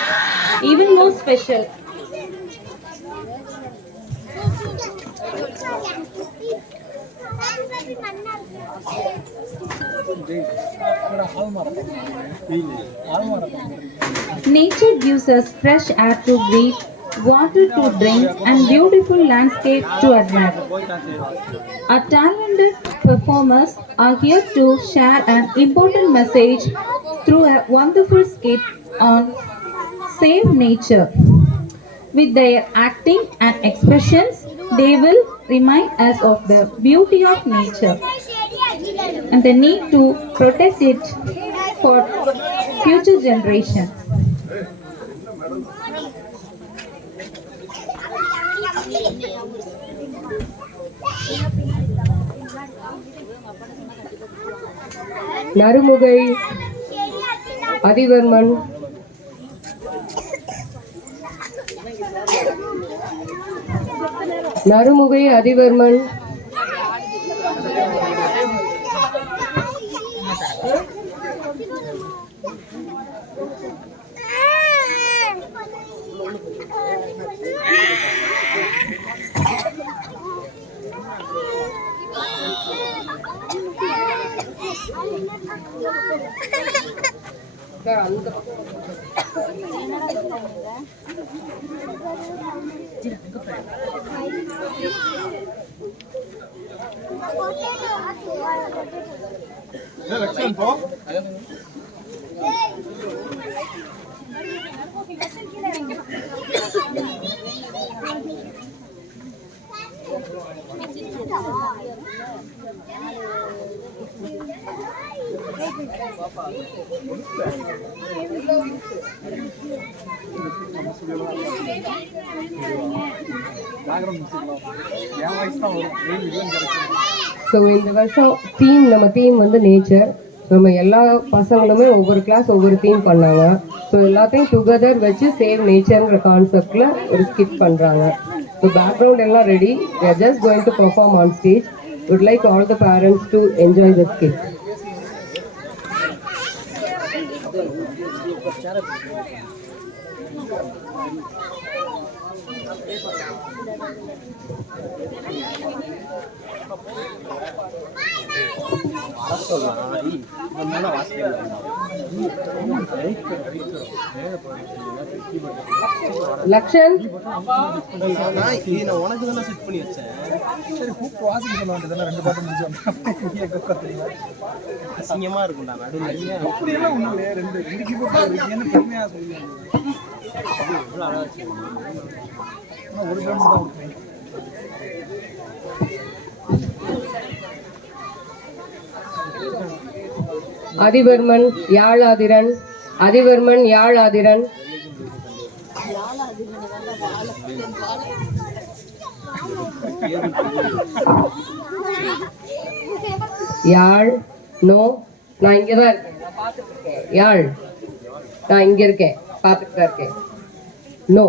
even more special. Nature gives us fresh air to breathe, water to drink, and beautiful landscape to admire. Our talented performers are here to share an important message through a wonderful skit on Save Nature. With their acting and expressions, they will remind us of the beauty of nature and the need to protect it for future generations. Narumugai Athivarman Narumugai Athivarman so இந்த வருஷம் நம்ம theme வந்து nature. நம்ம எல்லா பசங்களுமே ஒவ்வொரு class ஒவ்வொரு theme பண்ணாங்க. ஸோ எல்லாத்தையும் டுகெதர் வச்சு சேவ் நேச்சர்ங்கிற கான்செப்டில் ஒரு ஸ்கிட் பண்ணுறாங்க. ஸோ பேக்ரவுண்ட் எல்லாம் ready. we are just going to perform on stage. would like all the parents to enjoy the skit. Lakshan உனக்கு தானே செட் பண்ணி வச்சேன். சரி கூப்பிட்டு வாசிக்க சொல்ல வேண்டியது ரெண்டு பாட்டு முடிச்சு அசிங்கமா இருக்கும்டா. அப்படியெல்லாம் ஒன்றும் இல்லையா, ரெண்டு கீபோர்ட் பெருமையாக சொல்லுவேன். ஒரு கிராம் தான் கொடுப்பேன். அதிவர்மன் யாழாதிரன் அதிவர்மன் யாழாதிரன் யாழ் நோ நான் இங்கே தான் இருக்கேன், நான் பார்த்துட்டு இருக்கேன். யாழ் நான் இங்கே இருக்கேன், பார்த்துட்டு தான் இருக்கேன். நோ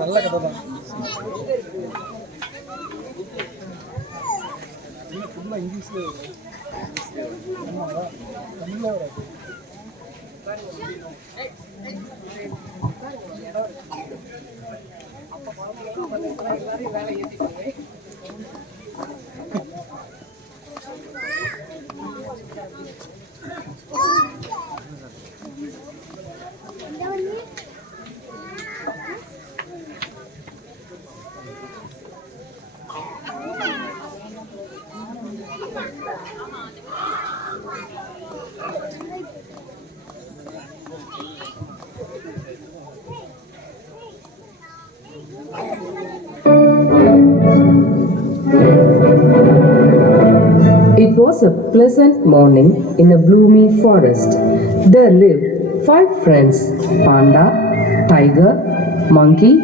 நல்ல கதை தான். ஃபுல்லாக இங்கிலீஷ்ல தமிழ்ல வராது. It was a pleasant morning in a gloomy forest. There lived 5 friends: Panda, Tiger, Monkey,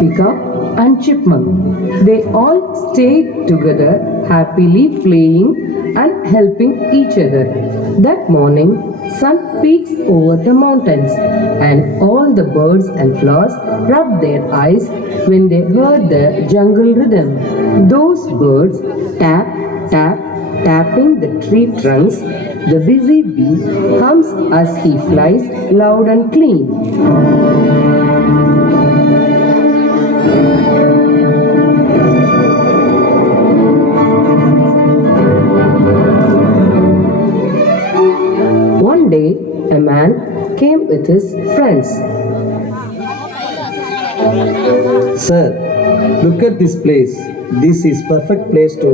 Peacock, and Chipmunk. They all stayed together, happily playing and helping each other. That morning, sun peeks over the mountains, and all the birds and flowers rubbed their eyes when they heard the jungle rhythm. Those birds tap, tap, tapping the tree trunks. The busy bee hums as he flies loud and clean. One day, a man came with his friends. Sir, look at this place. This is perfect place to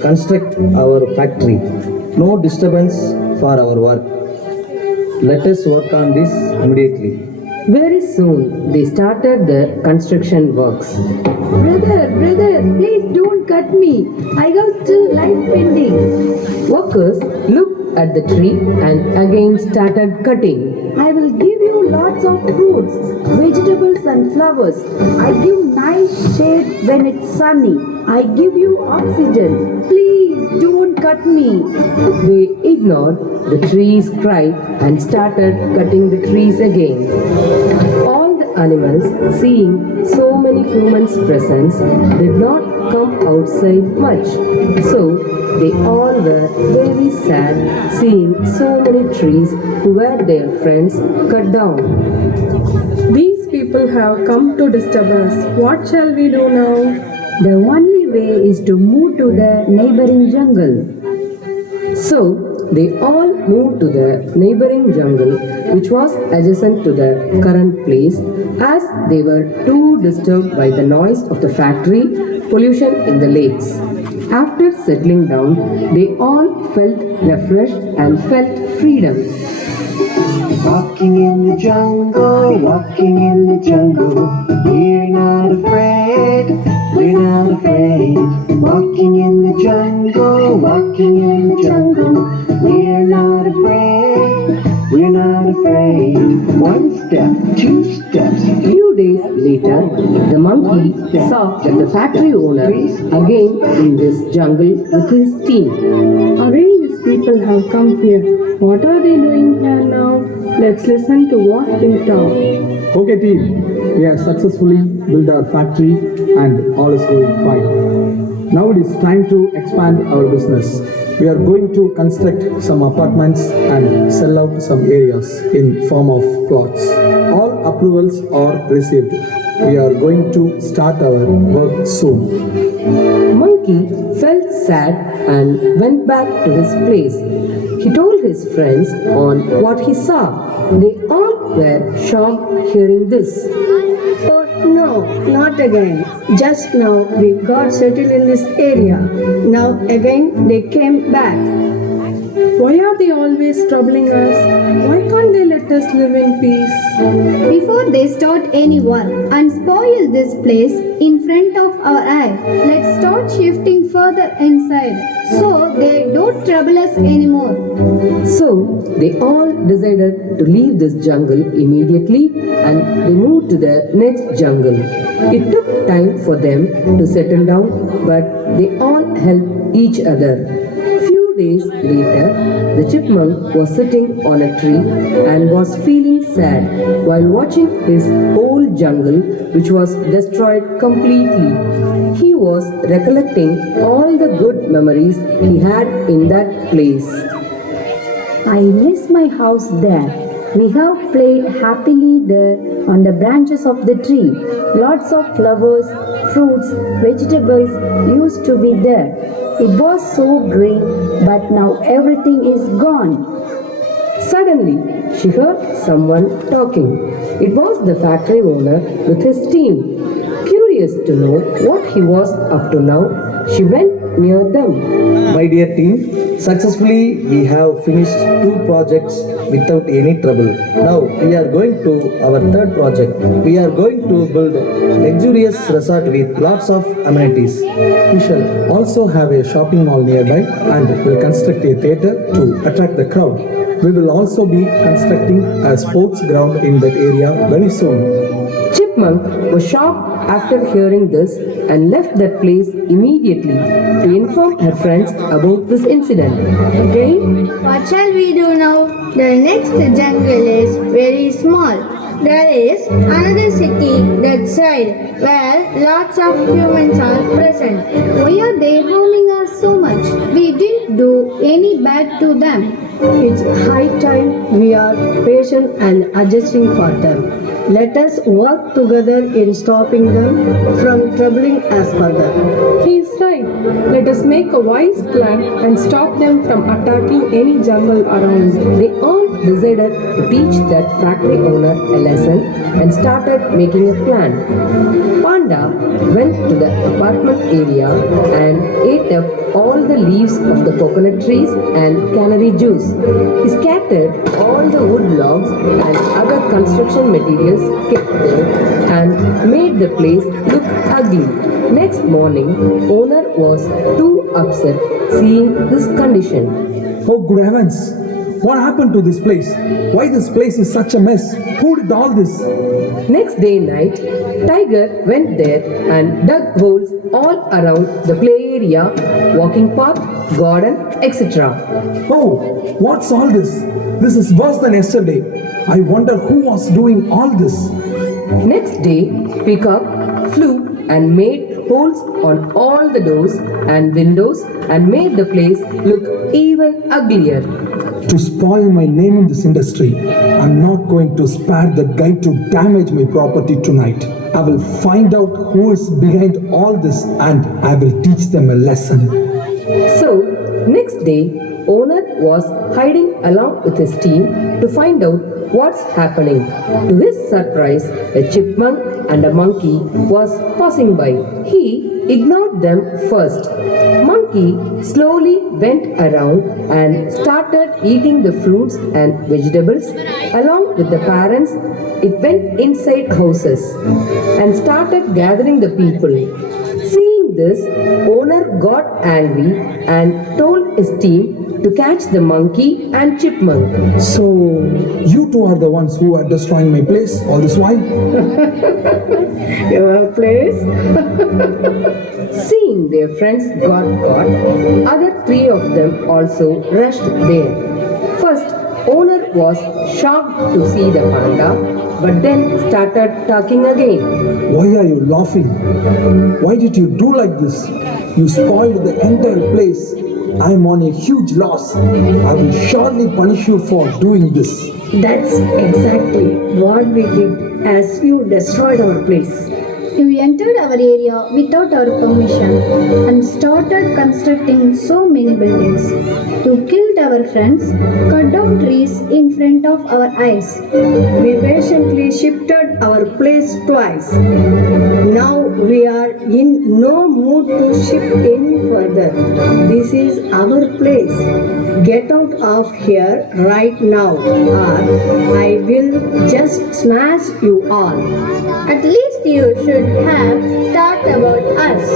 construct our factory. No disturbance for our work. Let us work on this immediately. Very soon, they started the construction works. Brother, please don't cut me. I have still life pending. Workers looked at the tree and again started cutting. I will give you lots of fruits, vegetables and flowers. I give nice shade when it's sunny. I give you oxygen. Please don't cut me. They ignored the tree's cry and started cutting the trees again. All the animals, seeing so many humans present, did not come outside much. So they all were very sad seeing so many trees who were their friends cut down. These people have come to disturb us. What shall we do now? The only way is to move to the neighboring jungle. So they all moved to the neighboring jungle, which was adjacent to the current place, as they were too disturbed by the noise of the factory, pollution in the lakes. After settling down, they all felt refreshed and felt freedom. Walking in the jungle, walking in the jungle. We're not afraid, we're not afraid. Walking in the jungle, walking in the jungle. We're not afraid, we're not afraid. 1 step, 2 steps. Few days later, the monkey saw that the factory owner again in this jungle with his team. Again, these people have come here. What are they doing here now? Let's listen to what they talk. Okay team, we have successfully built our factory and all is going fine. Now it is time to expand our business. We are going to construct some apartments and sell out some areas in form of plots. All approvals are received. We are going to start our work soon. Monkey felt sad and went back to his place. He told his friends on what he saw. They all were shocked hearing this. Oh no, not again. Just now we got settled in this area. Now again they came back. Why are they always troubling us? Why can't they let us live in peace? Before they start any work and spoil this place in front of our eye, let's start shifting further inside so they don't trouble us anymore. So they all decided to leave this jungle immediately and they moved to the next jungle. It took time for them to settle down, but they all helped each other. Few days later, the chipmunk was sitting on a tree and was feeling sad while watching his whole jungle, which was destroyed completely. He was recollecting all the good memories he had in that place. I miss my house there. We have played happily there on the branches of the tree. Lots of flowers, fruits, vegetables used to be there. It was so green, but now everything is gone. Suddenly, she heard someone talking. It was the factory owner with his team. Curious to know what he was up to now, she went near them. My dear team, successfully we have finished 2 projects without any trouble. Now we are going to our third project. We are going to build luxurious resort with lots of amenities. We shall also have a shopping mall nearby and will construct a theatre to attract the crowd. We will also be constructing a sports ground in that area very soon. Chipmunk was shocked after hearing this and left that place immediately to inform her friends about this incident. Again, what shall we do now? The next jungle is very small. There is another city that side where lots of humans are present. Why are they harming us so much? We didn't do any bad to them. It's high time we are patient and adjusting for them. Let us work together in stopping them from troubling us further. He's right. Let us make a wise plan and stop them from attacking any jungle around. They all decided to teach that factory owner a lesson and started making a plan. Panda went to the apartment area and ate up all the leaves of the coconut trees and canary juice. He scattered all the wood logs and other construction materials kept there and made the place look ugly. Next morning, owner was too upset seeing this condition. Oh good heavens! What happened to this place? Why this place is such a mess? Who did all this? Next day night, Tiger went there and dug holes all around the play area, walking path, garden, etc. Oh, what's all this? This is worse than yesterday. I wonder who was doing all this. Next day, Peacock flew and made holes on all the doors and windows and made the place look even uglier. To spoil my name in this industry, I'm not going to spare that guy to damage my property tonight. I will find out who is behind all this and I will teach them a lesson. So, next day, owner was hiding along with his team to find out what's happening. To his surprise, a chipmunk and a monkey was passing by. He ignored them first. Monkey slowly went around and started eating the fruits and vegetables. Along with the parents, it went inside houses and started gathering the people. Seeing this, owner got angry and told his team to catch the monkey and chipmunk. So, you two are the ones who are destroying my place all this while? Your place? Seeing their friends got caught, other 3 of them also rushed there. First, owner was shocked to see the panda, but then started talking again. Why are you laughing? Why did you do like this? You spoiled the entire place. I am on a huge loss. I will surely punish you for doing this. That's exactly what we did as you destroyed our place. You entered our area without our permission and started constructing so many buildings. You killed our friends, cut down trees in front of our eyes. We patiently shifted our place twice. Now we are in no mood to shift any further. This is our place. Get out of here right now, or I will just smash you all. At least you should have thought about us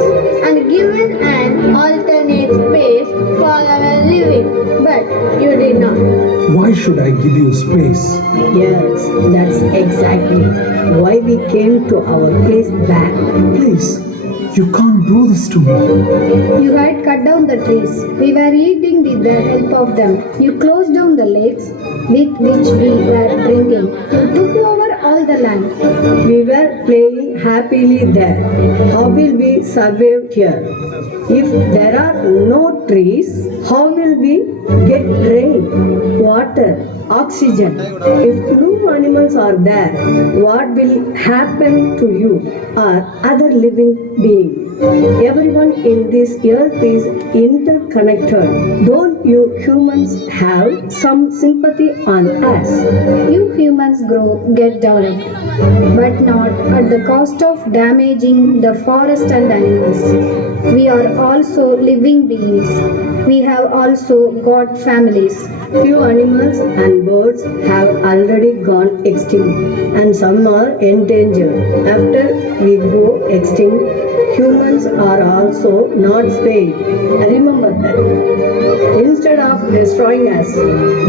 and given an alternate space for our living, but you did not. Why should I give you space? Yes, that's exactly why we came to our place back. Please, you can't do this to me. You had cut down the trees. We were eating with the help of them. You closed down the lakes with which we were drinking. You took over all the land. We were playing happily there. How will we survive here? If there are no trees, how will we get rain, water, oxygen. If no animals are there, what will happen to you or other living being? Everyone in this earth is interconnected. Don't you humans have some sympathy on us? You humans get developed, but not at the cost of damaging the forest and animals. We are also living beings. We have also got families. Few animals and birds have already gone extinct and some are endangered. After we go extinct, humans are also not spared. Remember that. Instead of destroying us,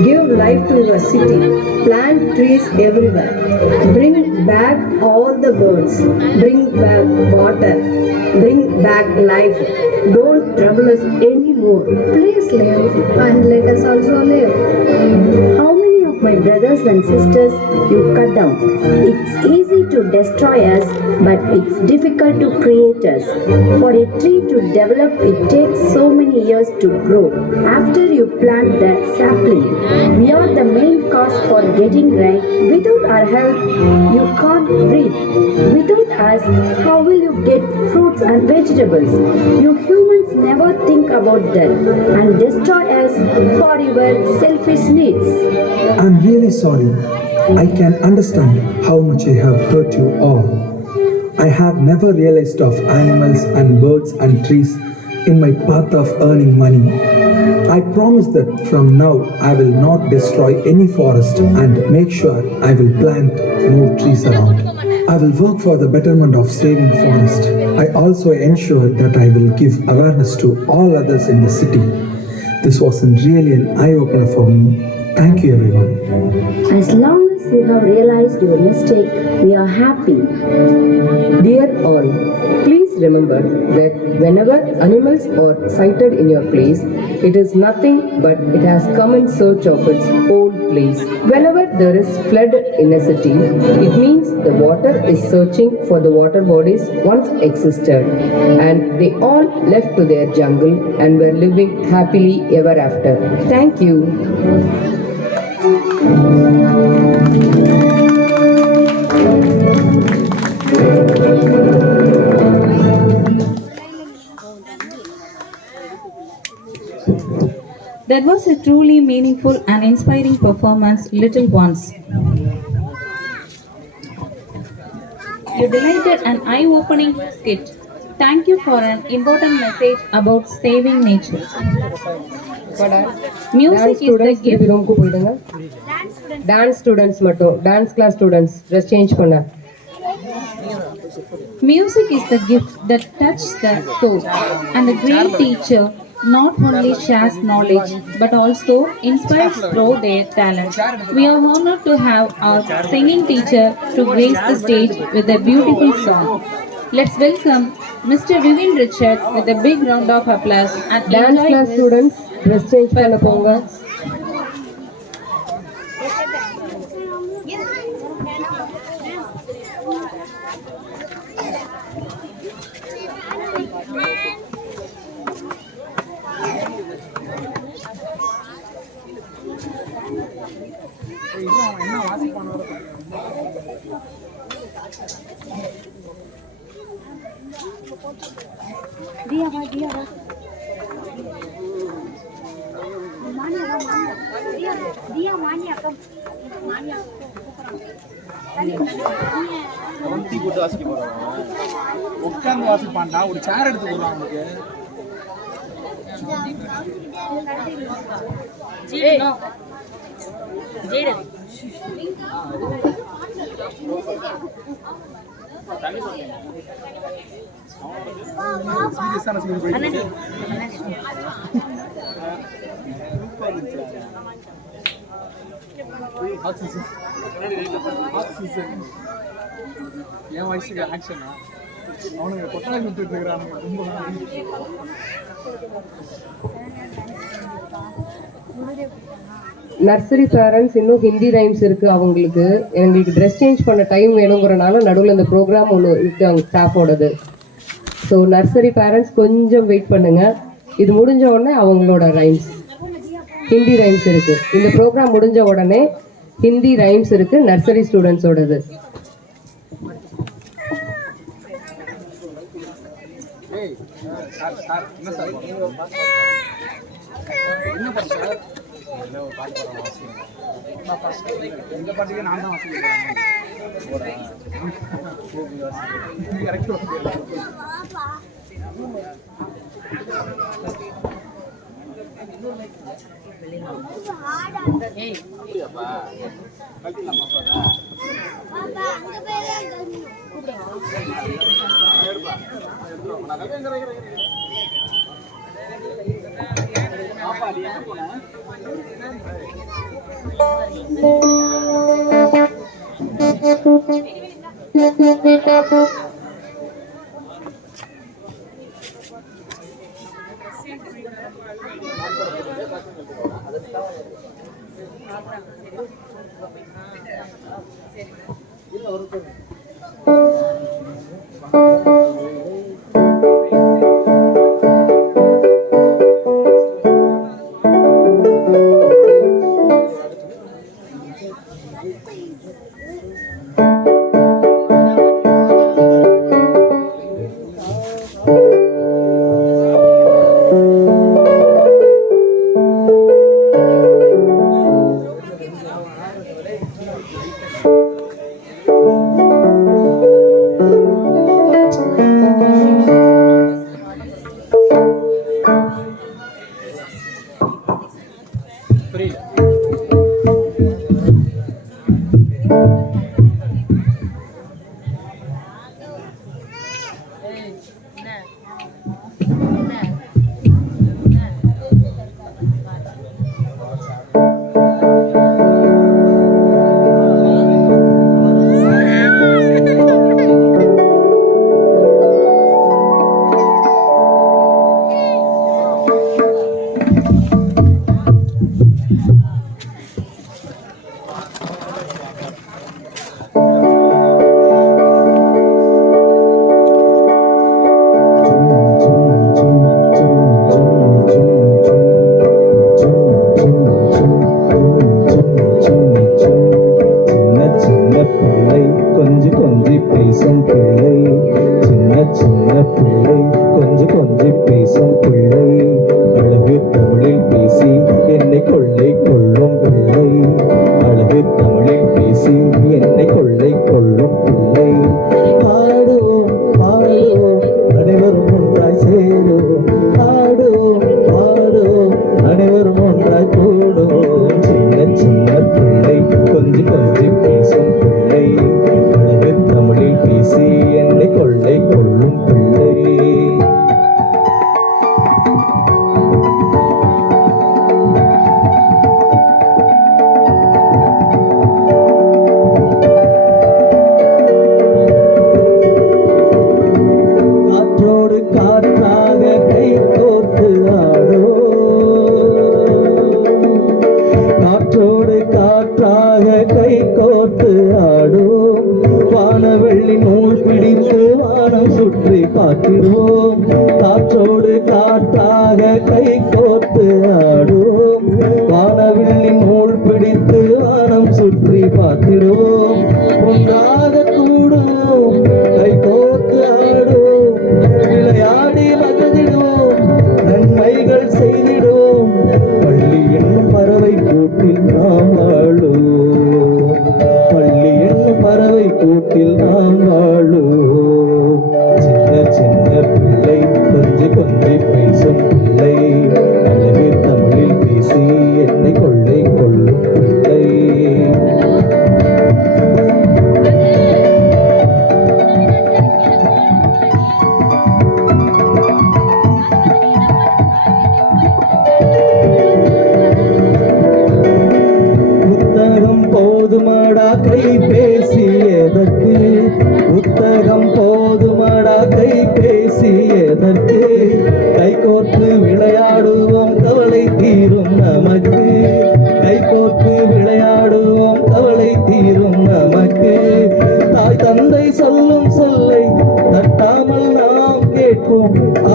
give life to your city. Plant trees everywhere. Bring back all the birds. Bring back water. Bring back life. Don't trouble us anymore. Please live and let us also live. How many of my brothers and sisters you cut down? It's easy to destroy us, but it's difficult to create us. For a tree to develop, it takes so many years to grow. After you plant the sapling, we are the main cause for getting rain. Without our help, you can't breathe. Without us, how will you get fruits and vegetables? You humans never think about that and destroy us for your selfish needs. I'm really sorry. I can understand how much I have hurt you all. I have never realized of animals and birds and trees in my path of earning money. I promise that from now I will not destroy any forest and make sure I will plant more trees around. I will work for the betterment of saving forest. I also ensure that I will give awareness to all others in the city. This was really an eye-opener for me. Thank you, everyone. As long as you have realized your mistake, we are happy. Dear all, please remember that whenever animals are sighted in your place, it is nothing but it has come in search of its old place. Whenever there is flood in a city, it means the water is searching for the water bodies once existed, and they all left to their jungle and were living happily ever after. Thank you. That was a truly meaningful and inspiring performance, little ones. You delighted an eye-opening skit. Thank you for an important message about saving nature. Music is the gift. ரூமுக்கு போயிடுங்க. Dance students மட்டும், dance class students dress change பண்ண. Music is the gift that touches the soul, and the great teacher not only shares knowledge but also inspires through their talent. We are honored to have our singing teacher to grace the stage with a beautiful song. Let's welcome Mr. Vivin Richard with a big round of applause and dance class students dress change பண்ண போங்க. உட்காந்து வாசிப்பான்டா ஒரு சேர் எடுத்து கொடுறான் அவனுக்கு. சீரியஸான scene போயிட்டு என் வயசுக்கு ஆக்ஷனா அவனுங்க கொட்டாய் விட்டுட்டு இருக்கிறானுங்க ரொம்ப. நர்சரி பேரண்ட்ஸ் இன்னும் ஹிந்தி ரைம்ஸ் இருக்கு அவங்களுக்கு. எங்களுக்கு ட்ரெஸ் சேஞ்ச் பண்ண டைம் வேணுங்கிறனால நடுவில் இந்த ப்ரோக்ராம் ஒன்று இருக்கு அவங்க ஸ்டாஃபோடது. ஸோ நர்சரி பேரண்ட்ஸ் கொஞ்சம் வெயிட் பண்ணுங்க, இது முடிஞ்ச உடனே அவங்களோட ரைம்ஸ். ஹிந்தி ரைம்ஸ் இருக்கு. இந்த ப்ரோக்ராம் முடிஞ்ச உடனே ஹிந்தி ரைம்ஸ் இருக்கு நர்சரி ஸ்டூடெண்ட்ஸோடது.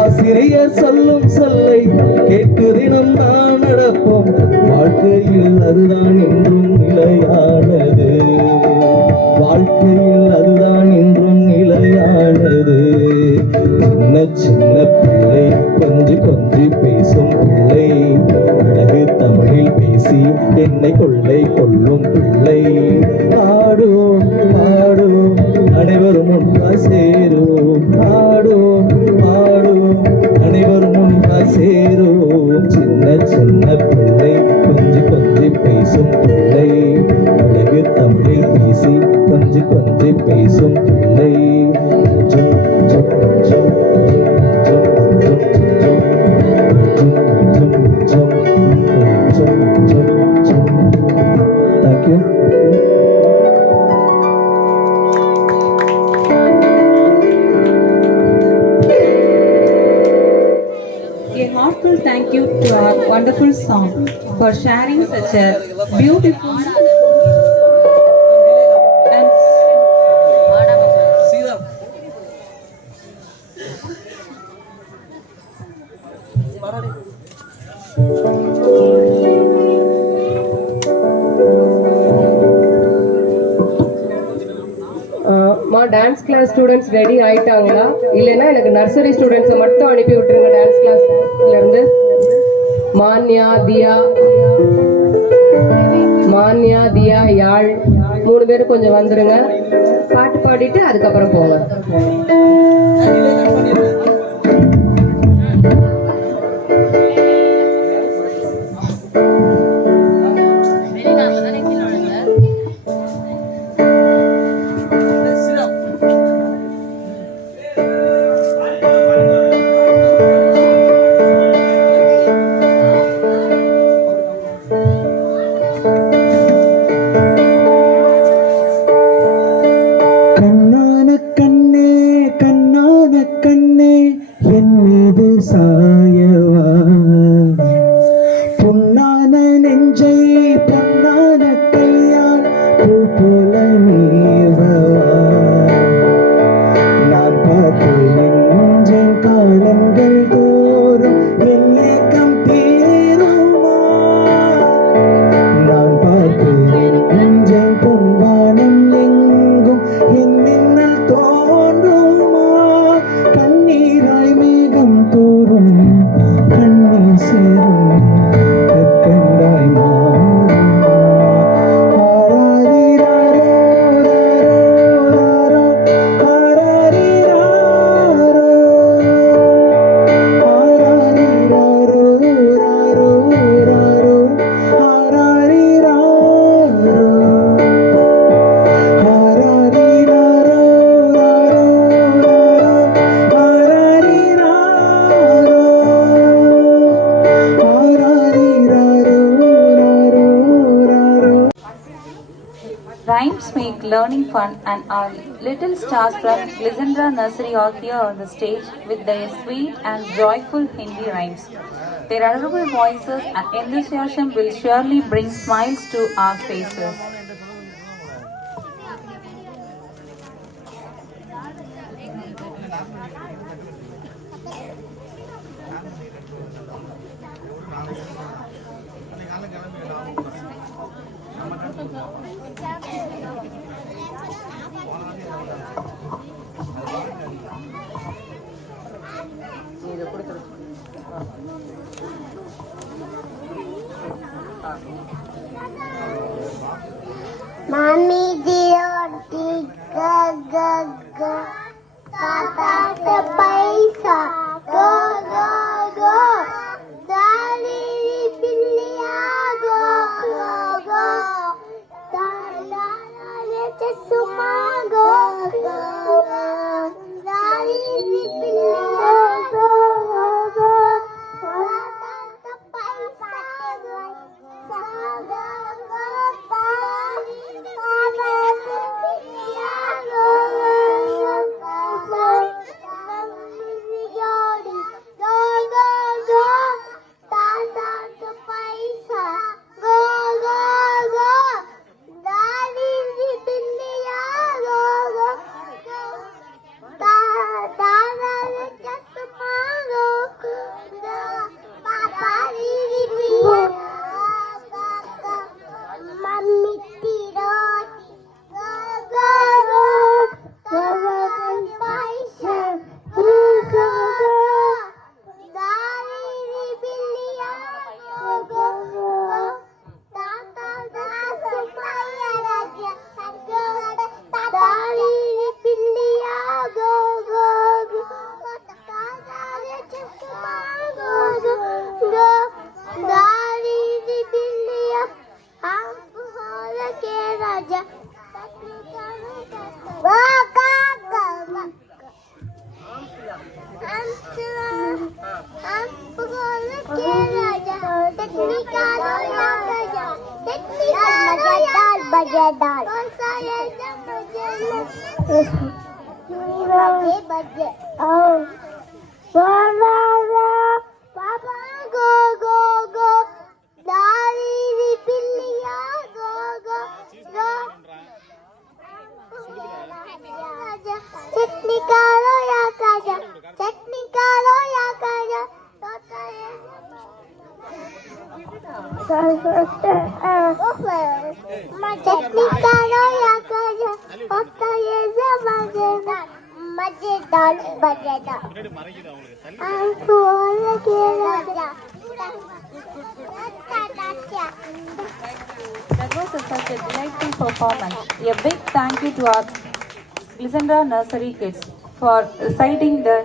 ஆசிரியர் சொல்லும் சொல்லை கேட்டு தினம் நான் நடப்போம். to our wonderful song, for sharing such a beautiful and மா டான்ஸ் கிளாஸ் ஸ்டூடெண்ட்ஸ் ரெடி ஆயிட்டாங்களா? இல்லைன்னா எனக்கு நர்சரி ஸ்டூடெண்ட்ஸை மட்டும் அனுப்பி விட்டுருங்க டான்ஸ் கிளாஸ்ல இருந்து. மான்யா, தியா, யாழ் 3 பேரும் கொஞ்சம் வந்துருங்க. பாட்டு பாடிட்டு அதுக்கப்புறம் போங்க. Rhymes make learning fun, and our little stars from Glissandra Nursery are here on the stage with their sweet and joyful Hindi rhymes. Their adorable voices and enthusiasm will surely bring smiles to our faces. Mommy dear, ga ga ga, tata se paisa, go go go, dali billiya go go go, tata ne chasma go go go, dali billiya go go go, tata se paisa go go go. Papa, go, go. मजेदार बनेगा That was such a delightful performance. A big thank you to our Glissandra Nursery kids for reciting the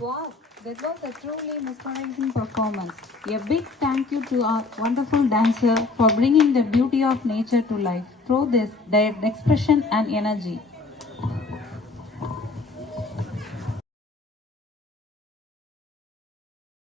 Wow, that was a truly mesmerizing performance. A big thank you to our wonderful dancer for bringing the beauty of nature to life through this direct expression and energy.